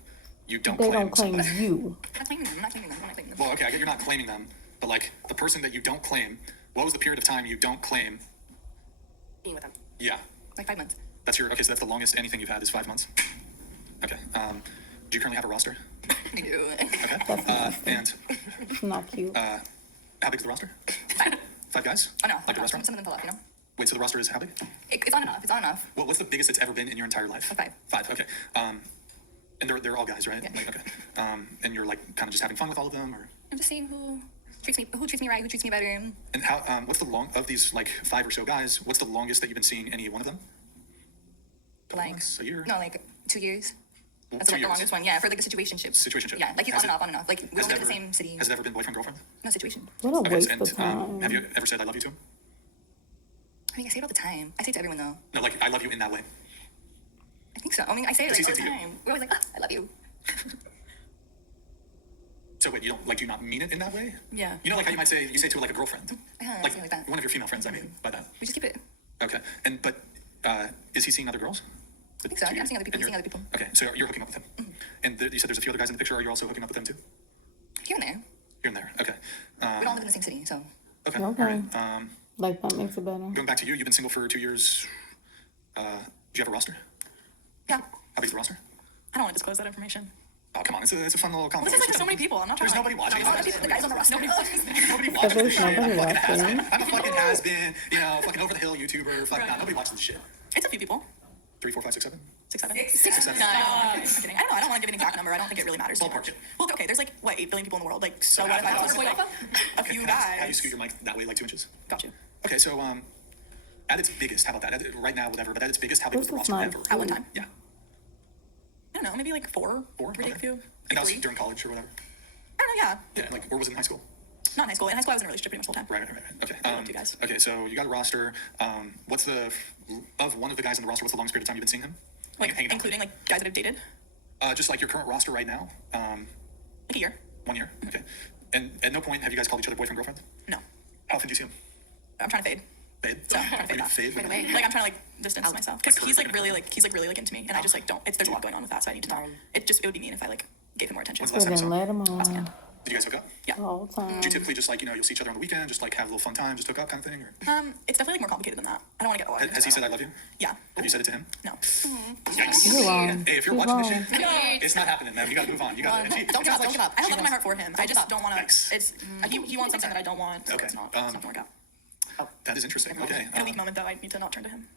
you don't They claim don't claim somebody? you. I'm not claiming them. I'm not claiming them. I'm not claiming them. Well, okay, I get you're not claiming them, but like the person that you don't claim, what was the period of time you don't claim? Being with him. Yeah. Like 5 months. That's your, okay, so that's the longest anything you've had is 5 months? Okay. Do you currently have a roster? I do. Okay. And Not cute. how big is the roster? 5 guys? Oh no. Like the restaurant? Some of them fell off, you know? Wait, so the roster is how big? It's on and off. It's on and off. What's the biggest it's ever been in your entire life? 5. 5, okay. And they're all guys, right? Yeah. Like, okay. And you're like kind of just having fun with all of them, or? I'm just seeing who treats me right, who treats me better. And how? What's the of these like 5 or so guys? What's the longest that you've been seeing any one of them? Couple Like months, a year? No, like 2 years. Well, That's 2 like years. the longest one. Yeah, for like the situationship. Situationship. Yeah, like he's Has on and it- off, on and off. Like we Has don't it live in the ever- same city. Has it ever been boyfriend girlfriend? No situation. What a Okay, waste and of time. have you ever said I love you to him? I mean, I say it all the time. I say it to everyone though. No, like I love you in that way. I think so. I mean, I say it Does he like all say the to you? time. We're always like, I love you. So wait, you don't like do you not mean it in that way? Yeah. You know, like how you might say to like a girlfriend, I like say it like that. one of your female friends. I mean, by that. We just keep it. Okay, and but is he seeing other girls? I think so. I'm seeing other people. I'm seeing other people. Okay, so you're hooking up with him, and you said there's a few other guys in the picture. Are you also hooking up with them too? Here and there. Here and there. Okay. We don't live in the same city, so Okay. Okay. All right. Like that makes it better. Going back to you, you've been single for 2 years. Do you have a roster? Yeah. How big's the roster? I don't want to disclose that information. Oh, come on, it's a fun little compliment. This is like there's so many people. I'm not trying There's to nobody watching. The guys on the roster. Nobody But watches there's this shit. nobody I'm a fucking watching. has-been. I'm a fucking has-been. You know, fucking over the hill YouTuber. Fucking nobody watches this shit. It's a few people. 3, 4, 5, 6, 7. 6, 7. 6, 7. No, I'm kidding. I don't know. I don't want to give an exact number. I don't think it really matters. too Ballpark much. it. Well, okay. There's like what 8 billion people in the world. Like, so So what if I half was of like a few How you guys? scoot your mic that way, like 2 inches? Got you. Okay, so at its biggest, how about that? Right now, whatever. But at its biggest, how big was This the is roster not ever? At one time. Yeah. I don't know. Maybe like 4. 4. We take a few. And that was 3. during college or whatever. I don't know. Yeah. Yeah, like or was it in high school? Not in high school. In high school, I was in a relationship pretty much the whole time. Right. Okay. two guys. Okay, so you got a roster. What's the of one of the guys in the roster? What's the longest period of time you've been seeing him? Like hanging out? including like guys that I've dated. Just like your current roster right now. Like a year. 1 year. Okay. And at no point have you guys called each other boyfriend girlfriend? No. How often do you see him? I'm trying to fade. Fade. So I'm trying to fade that. Fade. Right away. Like I'm trying to like distance myself because he's like really into me, and I just like don't. There's a lot going on with that, so I need to know. It would be mean if I like gave him more attention. When's the last So time you then saw him? let him on Did you guys hook up? Yeah. all the time. Do you typically just like you'll see each other on the weekend, just like have a little fun time, just hook up kind of thing? Or It's definitely like more complicated than that. I don't want to get. has he said I love you? Yeah. Have you said it to him? No. Yikes. You're wrong. Hey, if you're You're watching wrong. this shit, it's not happening, man. You gotta move on. You gotta. Don't give up. Don't give up. I have love in my heart for him. I just don't want to. Thanks. It's he wants something that I don't want. So Okay. it's not gonna work out. That is interesting. Okay. In a weak moment though, I need to not turn to him.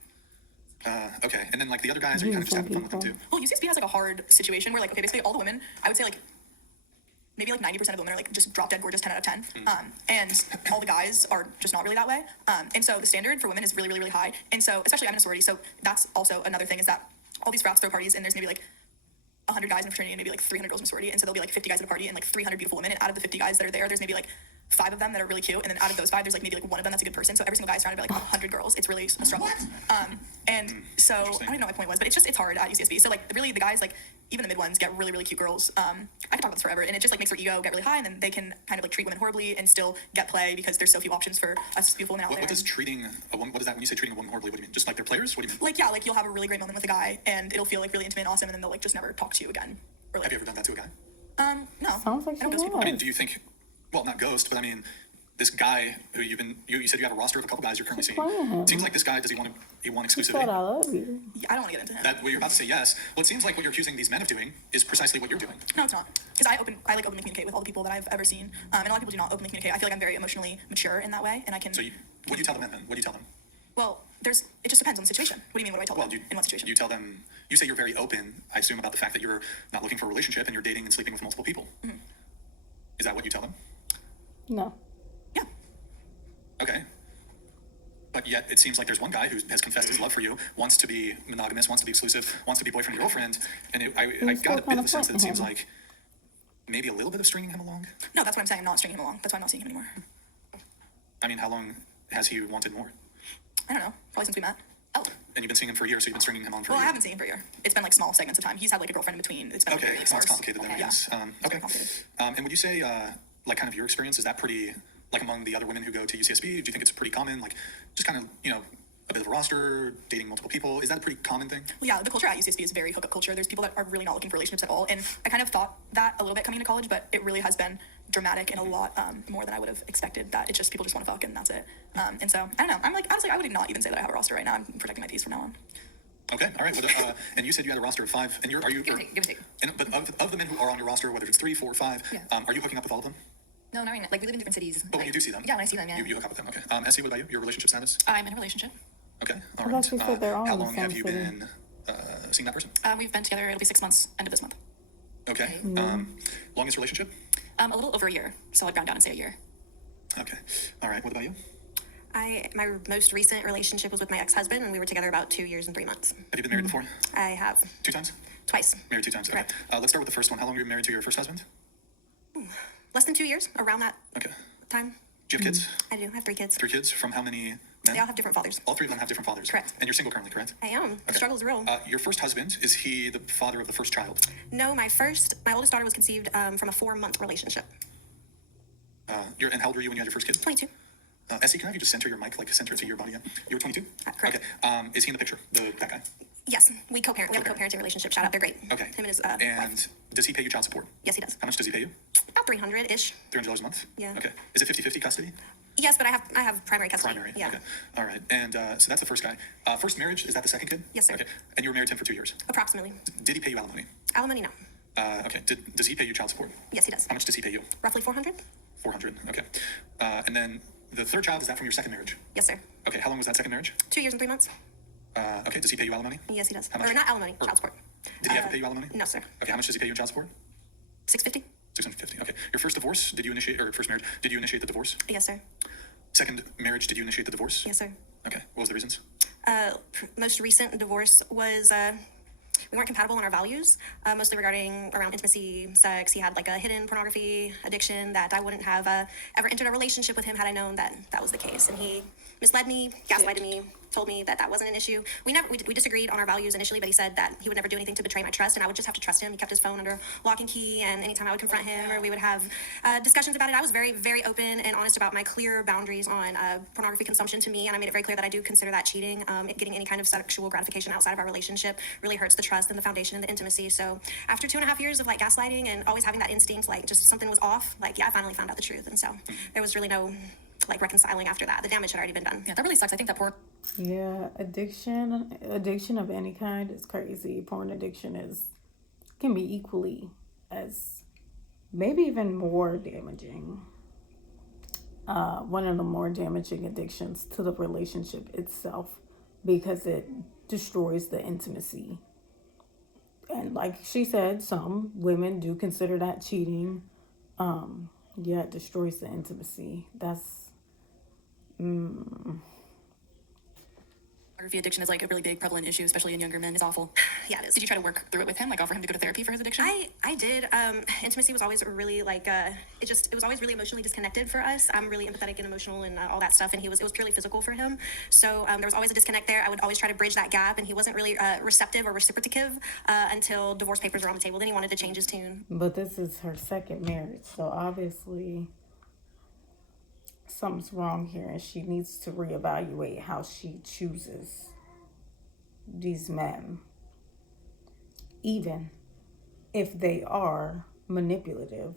Okay. And then like the other guys, are you kind of just having fun with them too? Well, UCSB has like a hard situation where like okay, basically all the women, I would say like maybe like 90% of the women are like just drop dead gorgeous 10 out of 10. And all the guys are just not really that way. And so the standard for women is really, really, really high. And so especially I'm in a sorority, so that's also another thing is that all these frats throw parties and there's maybe like 100 guys in a fraternity and maybe like 300 girls in a sorority. And so there'll be like 50 guys at a party and like 300 beautiful women. And out of the 50 guys that are there, there's maybe like 5 of them that are really cute, and then out of those 5, there's like maybe like 1 of them that's a good person. So every single guy is surrounded by like 100 girls. It's really a struggle. And so I don't even know what my point was, but it's hard at UCSB. So like really the guys, like even the mid ones, get really cute girls. I could talk about this forever, and it just like makes their ego get really high, and then they can kind of like treat women horribly and still get play because there's so few options for us beautiful women out there. What does treating a woman? What is that when you say treating a woman horribly? What do you mean? Just like they're players? What do you mean? Like yeah, like you'll have a really great moment with a guy, and it'll feel like really intimate and awesome, and then they'll like just never talk to you again. Or, like, Have you ever done that to a guy? no. Sounds like I don't she ghost people. I mean, has. do you think? Well, not ghost, but I mean, this guy who you said you have a roster of a couple guys you're currently seeing. playing him. Seems like this guy, does he want She exclusivity? said I love you. I don't want to get into him. That well, you're about to say yes. Well, it seems like what you're accusing these men of doing is precisely what you're doing. No, it's not. Because I like openly communicate with all the people that I've ever seen, and a lot of people do not openly communicate. I feel like I'm very emotionally mature in that way, and I can. So what do you tell the men then? What do you tell them? Well, it just depends on the situation. What do you mean? What do I tell Well, them? In what situation? you tell them. You say you're very open. I assume about the fact that you're not looking for a relationship and you're dating and sleeping with multiple people. Mm-hmm. Is that what you tell them? No. Yeah. Okay. But yet it seems like there's one guy who has confessed his love for you, wants to be monogamous, wants to be exclusive, wants to be boyfriend and girlfriend, and I still got a bit kinda of the sense that it seems flirting like maybe a little bit of stringing him along. No, that's what I'm saying. I'm not stringing him along. That's why I'm not seeing him anymore. I mean, how long has he wanted more? I don't know. Probably since we met. Oh, And you've been seeing him for a year, so you've been stringing him on for Well, a I year. haven't seen him for a year. It's been like small segments of time. He's had like a girlfriend in between. It's been like, Okay, really so it's sparse. complicated then, I Yeah. guess. It's Okay. very complicated. And would you say, like, kind of your experience, is that pretty, like, among the other women who go to UCSB, do you think it's pretty common? Like, just kind of, a bit of a roster, dating multiple people. Is that a pretty common thing? Well, yeah, the culture at UCSB is very hookup culture. There's people that are really not looking for relationships at all. And I kind of thought that a little bit coming into college, but it really has been dramatic and a lot more than I would have expected. That it's just people just want to fuck and that's it. And so, I don't know. I'm like, honestly, I would not even say that I have a roster right now. I'm protecting my peace from now on. Okay, all right. Well, and you said you had a roster of 5, and are you? Give or take. But of the men who are on your roster, whether it's 3, 4, 5, Yeah. Are you hooking up with all of them? No, not right now. Like we live in different cities. But when you do see them, Yeah, when I see them, yeah. you hook up with them. Okay. Essie, what about you? Your relationship status? I'm in a relationship. Okay, all I right. thought you said they're all how in the long same have you city. been seeing that person? We've been together. It'll be 6 months. End of this month. Okay. Longest relationship? A little over a year. So I'd round down and say a year. Okay. All right. What about you? My most recent relationship was with my ex-husband, and we were together about 2 years and 3 months. Have you been married before? I have 2 times? twice. Married 2 times. Okay. Correct. Let's start with the first one. How long have you been married to your first husband? Less than 2 years, around that Okay. time. Do you have kids? I do. I have 3 kids. 3 kids from how many men? They all have different fathers. All 3 of them have different fathers. Correct. And you're single currently, correct? I am. The Okay. struggle is real. Your first husband, is he the father of the first child? No, my oldest daughter was conceived from a 4-month relationship. And how old were you when you had your first kid? 22. Essie, can I have you just center your mic, like center it to your body? Yeah. You were 22? Correct. Okay. Is he in the picture? That guy? Yes, we co-parent. We have a Co-parent. co-parenting relationship. Shout out, they're great. Okay. Him and his And wife. does he pay you child support? Yes, he does. How much does he pay you? About 300-ish. $300 a month? Yeah. Okay. Is it 50-50 custody? Yes, but I have primary custody. Primary. Yeah. Okay. All right. And so that's the first guy. First marriage, is that the second kid? Yes, sir. Okay. And you were married to him for 2 years. Approximately. Did he pay you alimony? Alimony, no. Okay. Does he pay you child support? Yes, he does. How much does he pay you? Roughly 400. 400. Okay. And then the third child, is that from your second marriage? Yes, sir. Okay. How long was that second marriage? 2 years and 3 months. Okay. Does he pay you alimony? Yes, he does. How much? Or not alimony, Or- child support. Did he ever pay you alimony? No, sir. Okay. How much does he pay you in child support? $650. 650. Okay. Your first divorce, first marriage, did you initiate the divorce? Yes, sir. Second marriage, did you initiate the divorce? Yes, sir. Okay. What was the reasons? Most recent divorce was we weren't compatible in our values, mostly around intimacy, sex. He had like a hidden pornography addiction that I wouldn't have ever entered a relationship with him had I known that that was the case. And he misled me, gaslighted me, told me that that wasn't an issue. We disagreed on our values initially, but he said that he would never do anything to betray my trust, and I would just have to trust him. He kept his phone under lock and key, and anytime I would confront him or we would have discussions about it, I was very, very open and honest about my clear boundaries on pornography consumption to me, and I made it very clear that I do consider that cheating. Getting any kind of sexual gratification outside of our relationship really hurts the trust and the foundation and the intimacy. So after 2.5 years of like gaslighting and always having that instinct, like just something was off, like yeah, I finally found out the truth, and so there was really no like reconciling after that. The damage had already been done. Yeah, that really sucks. I think that poor Yeah, addiction of any kind is crazy. Porn addiction can be equally as, maybe even more damaging. One of the more damaging addictions to the relationship itself, because it destroys the intimacy. And like she said, some women do consider that cheating. Yeah, it destroys the intimacy. Pornography addiction is like a really big prevalent issue, especially in younger men. It's awful. Yeah, it is. Did you try to work through it with him, like offer him to go to therapy for his addiction? I did. Intimacy was always really like it was always really emotionally disconnected for us. I'm really empathetic and emotional and all that stuff, and it was purely physical for him. So there was always a disconnect there. I would always try to bridge that gap, and he wasn't really receptive or reciprocative until divorce papers were on the table. Then he wanted to change his tune. But this is her second marriage, so obviously something's wrong here, and she needs to reevaluate how she chooses these men, even if they are manipulative.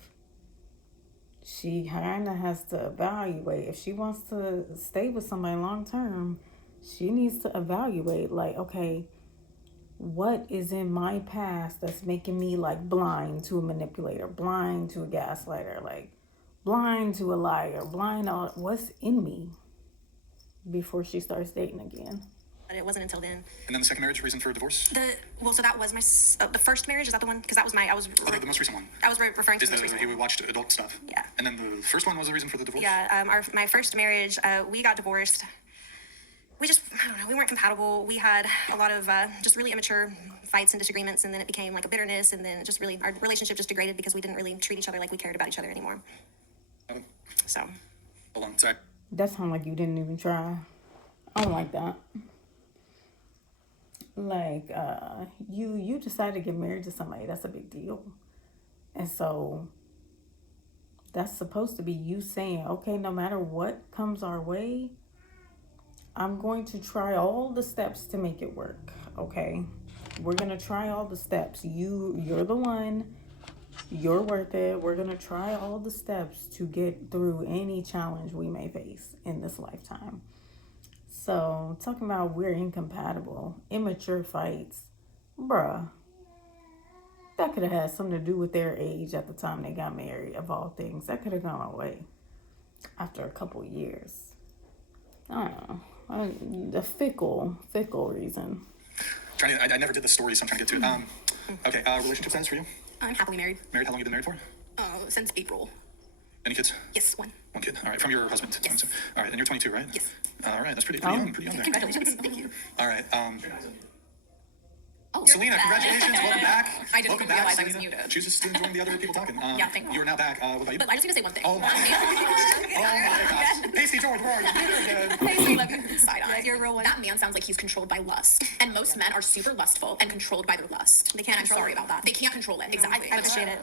She kind of has to evaluate if she wants to stay with somebody long term. She needs to evaluate, like, okay, what is in my past that's making me like blind to a manipulator, blind to a gaslighter, like blind to a liar, blind on what's in me before she starts dating again. But it wasn't until then. And then the second marriage, reason for divorce? So that was my the first marriage. Is that the one? Because that was The most recent one. I was referring to Is the most that recent you one. watched adult stuff? Yeah. And then the first one was the reason for the divorce? Yeah, my first marriage, we got divorced. I don't know, we weren't compatible. We had a lot of just really immature fights and disagreements, and then it became like a bitterness, and then it just really, our relationship just degraded because we didn't really treat each other like we cared about each other anymore. So, Hold on, sorry. That sounds like you didn't even try. I don't like that. Like, you decide to get married to somebody, that's a big deal. And so that's supposed to be you saying, okay, no matter what comes our way, I'm going to try all the steps to make it work. Okay, we're gonna try all the steps. You're the one. You're worth it. We're gonna try all the steps to get through any challenge we may face in this lifetime. So talking about we're incompatible, immature fights, bruh. That could have had something to do with their age at the time they got married. Of all things, that could have gone away after a couple years. I don't know. The fickle reason. I never did the story, so I'm trying to get to it. Okay, relationship status for you? I'm happily married Married? How long have you been married for? since April. Any kids? Yes, one. One kid. All right, from your husband. Yes. All right, and you're 22, right? Yes. All right, that's pretty young there. Congratulations. Thank you. All right. Oh, Selena, congratulations. Welcome back. I didn't Welcome realize back, I was Selena. muted. She was just enjoying the other people talking. Yeah, thank you. You're now back. What about you? But I just need to say one thing. Oh my gosh. Pasty George, where are you? Side eye. you're a real one. That man sounds like he's controlled by lust. And most men are super lustful and controlled by their lust. They can't And I'm control sorry it. about that. They can't control it. Exactly. I appreciate it.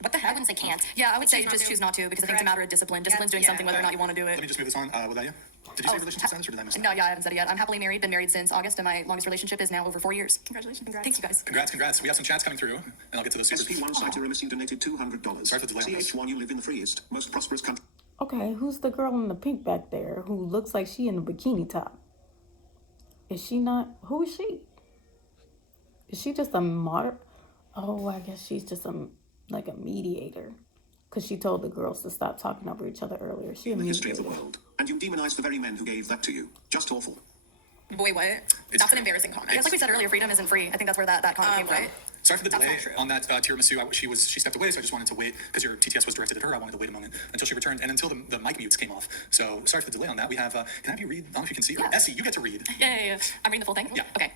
What the heck? I wouldn't say can't. Yeah, I would say Choose not just to. choose not to because I think it's a matter of discipline. Discipline's doing Yeah. something whether or not you want to do Let it. me just move this on. What about you? Did you say relationship status or did I miss that? No, yeah, I haven't said it yet. I'm happily married. Been married since August, and my longest relationship is now over 4 years. Congratulations. Thank you guys. Congrats. We have some chats coming through, and I'll get to those. SP1 Site Tiramisu donated $200. Sorry for the delay on this. CH1, you live in the freest, most prosperous country. Okay, who's the girl in the pink back there who looks like she in a bikini top? Is she not? Who is she? Is she just a moder? Oh, I guess she's just a mediator. Because she told the girls to stop talking over each other earlier. She a In the history of mediator. the world. And you demonize the very men who gave that to you. Just awful. Boy, what? That's an embarrassing comment. Yeah, it's like we said earlier, freedom isn't free. I think that's where that comment came from. What? Sorry for the delay not true. on that tiramisu. She stepped away, so I just wanted to wait because your TTS was directed at her. I wanted to wait a moment until she returned and until the mic mutes came off. So sorry for the delay on that. We have. Can I have you read? I don't know if you can see. Yeah. Essie, you get to read. Yeah. I'm reading the full thing? Yeah. Okay.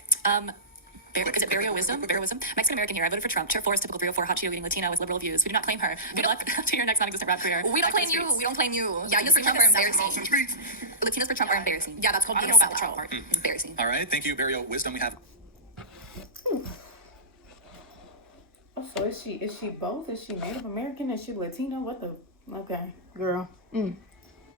Is it Barrio Wisdom? Mexican American here. I voted for Trump. Chair 4 is typical 304 hot Cheeto eating Latina with liberal views. We do not claim her. Good luck to your next non-existent rap career. We don't Back to claim the you. streets. We don't claim you. Yeah, you Latinos for Trump are embarrassing. Streets. Latinos for Trump are embarrassing. Yeah, that's called I don't being know a about the Trump sellout. part. Embarrassing. All right, thank you, Barrio Wisdom. We have. Oh, so is she both? Is she Native American? Is she Latino? What the? Okay, girl.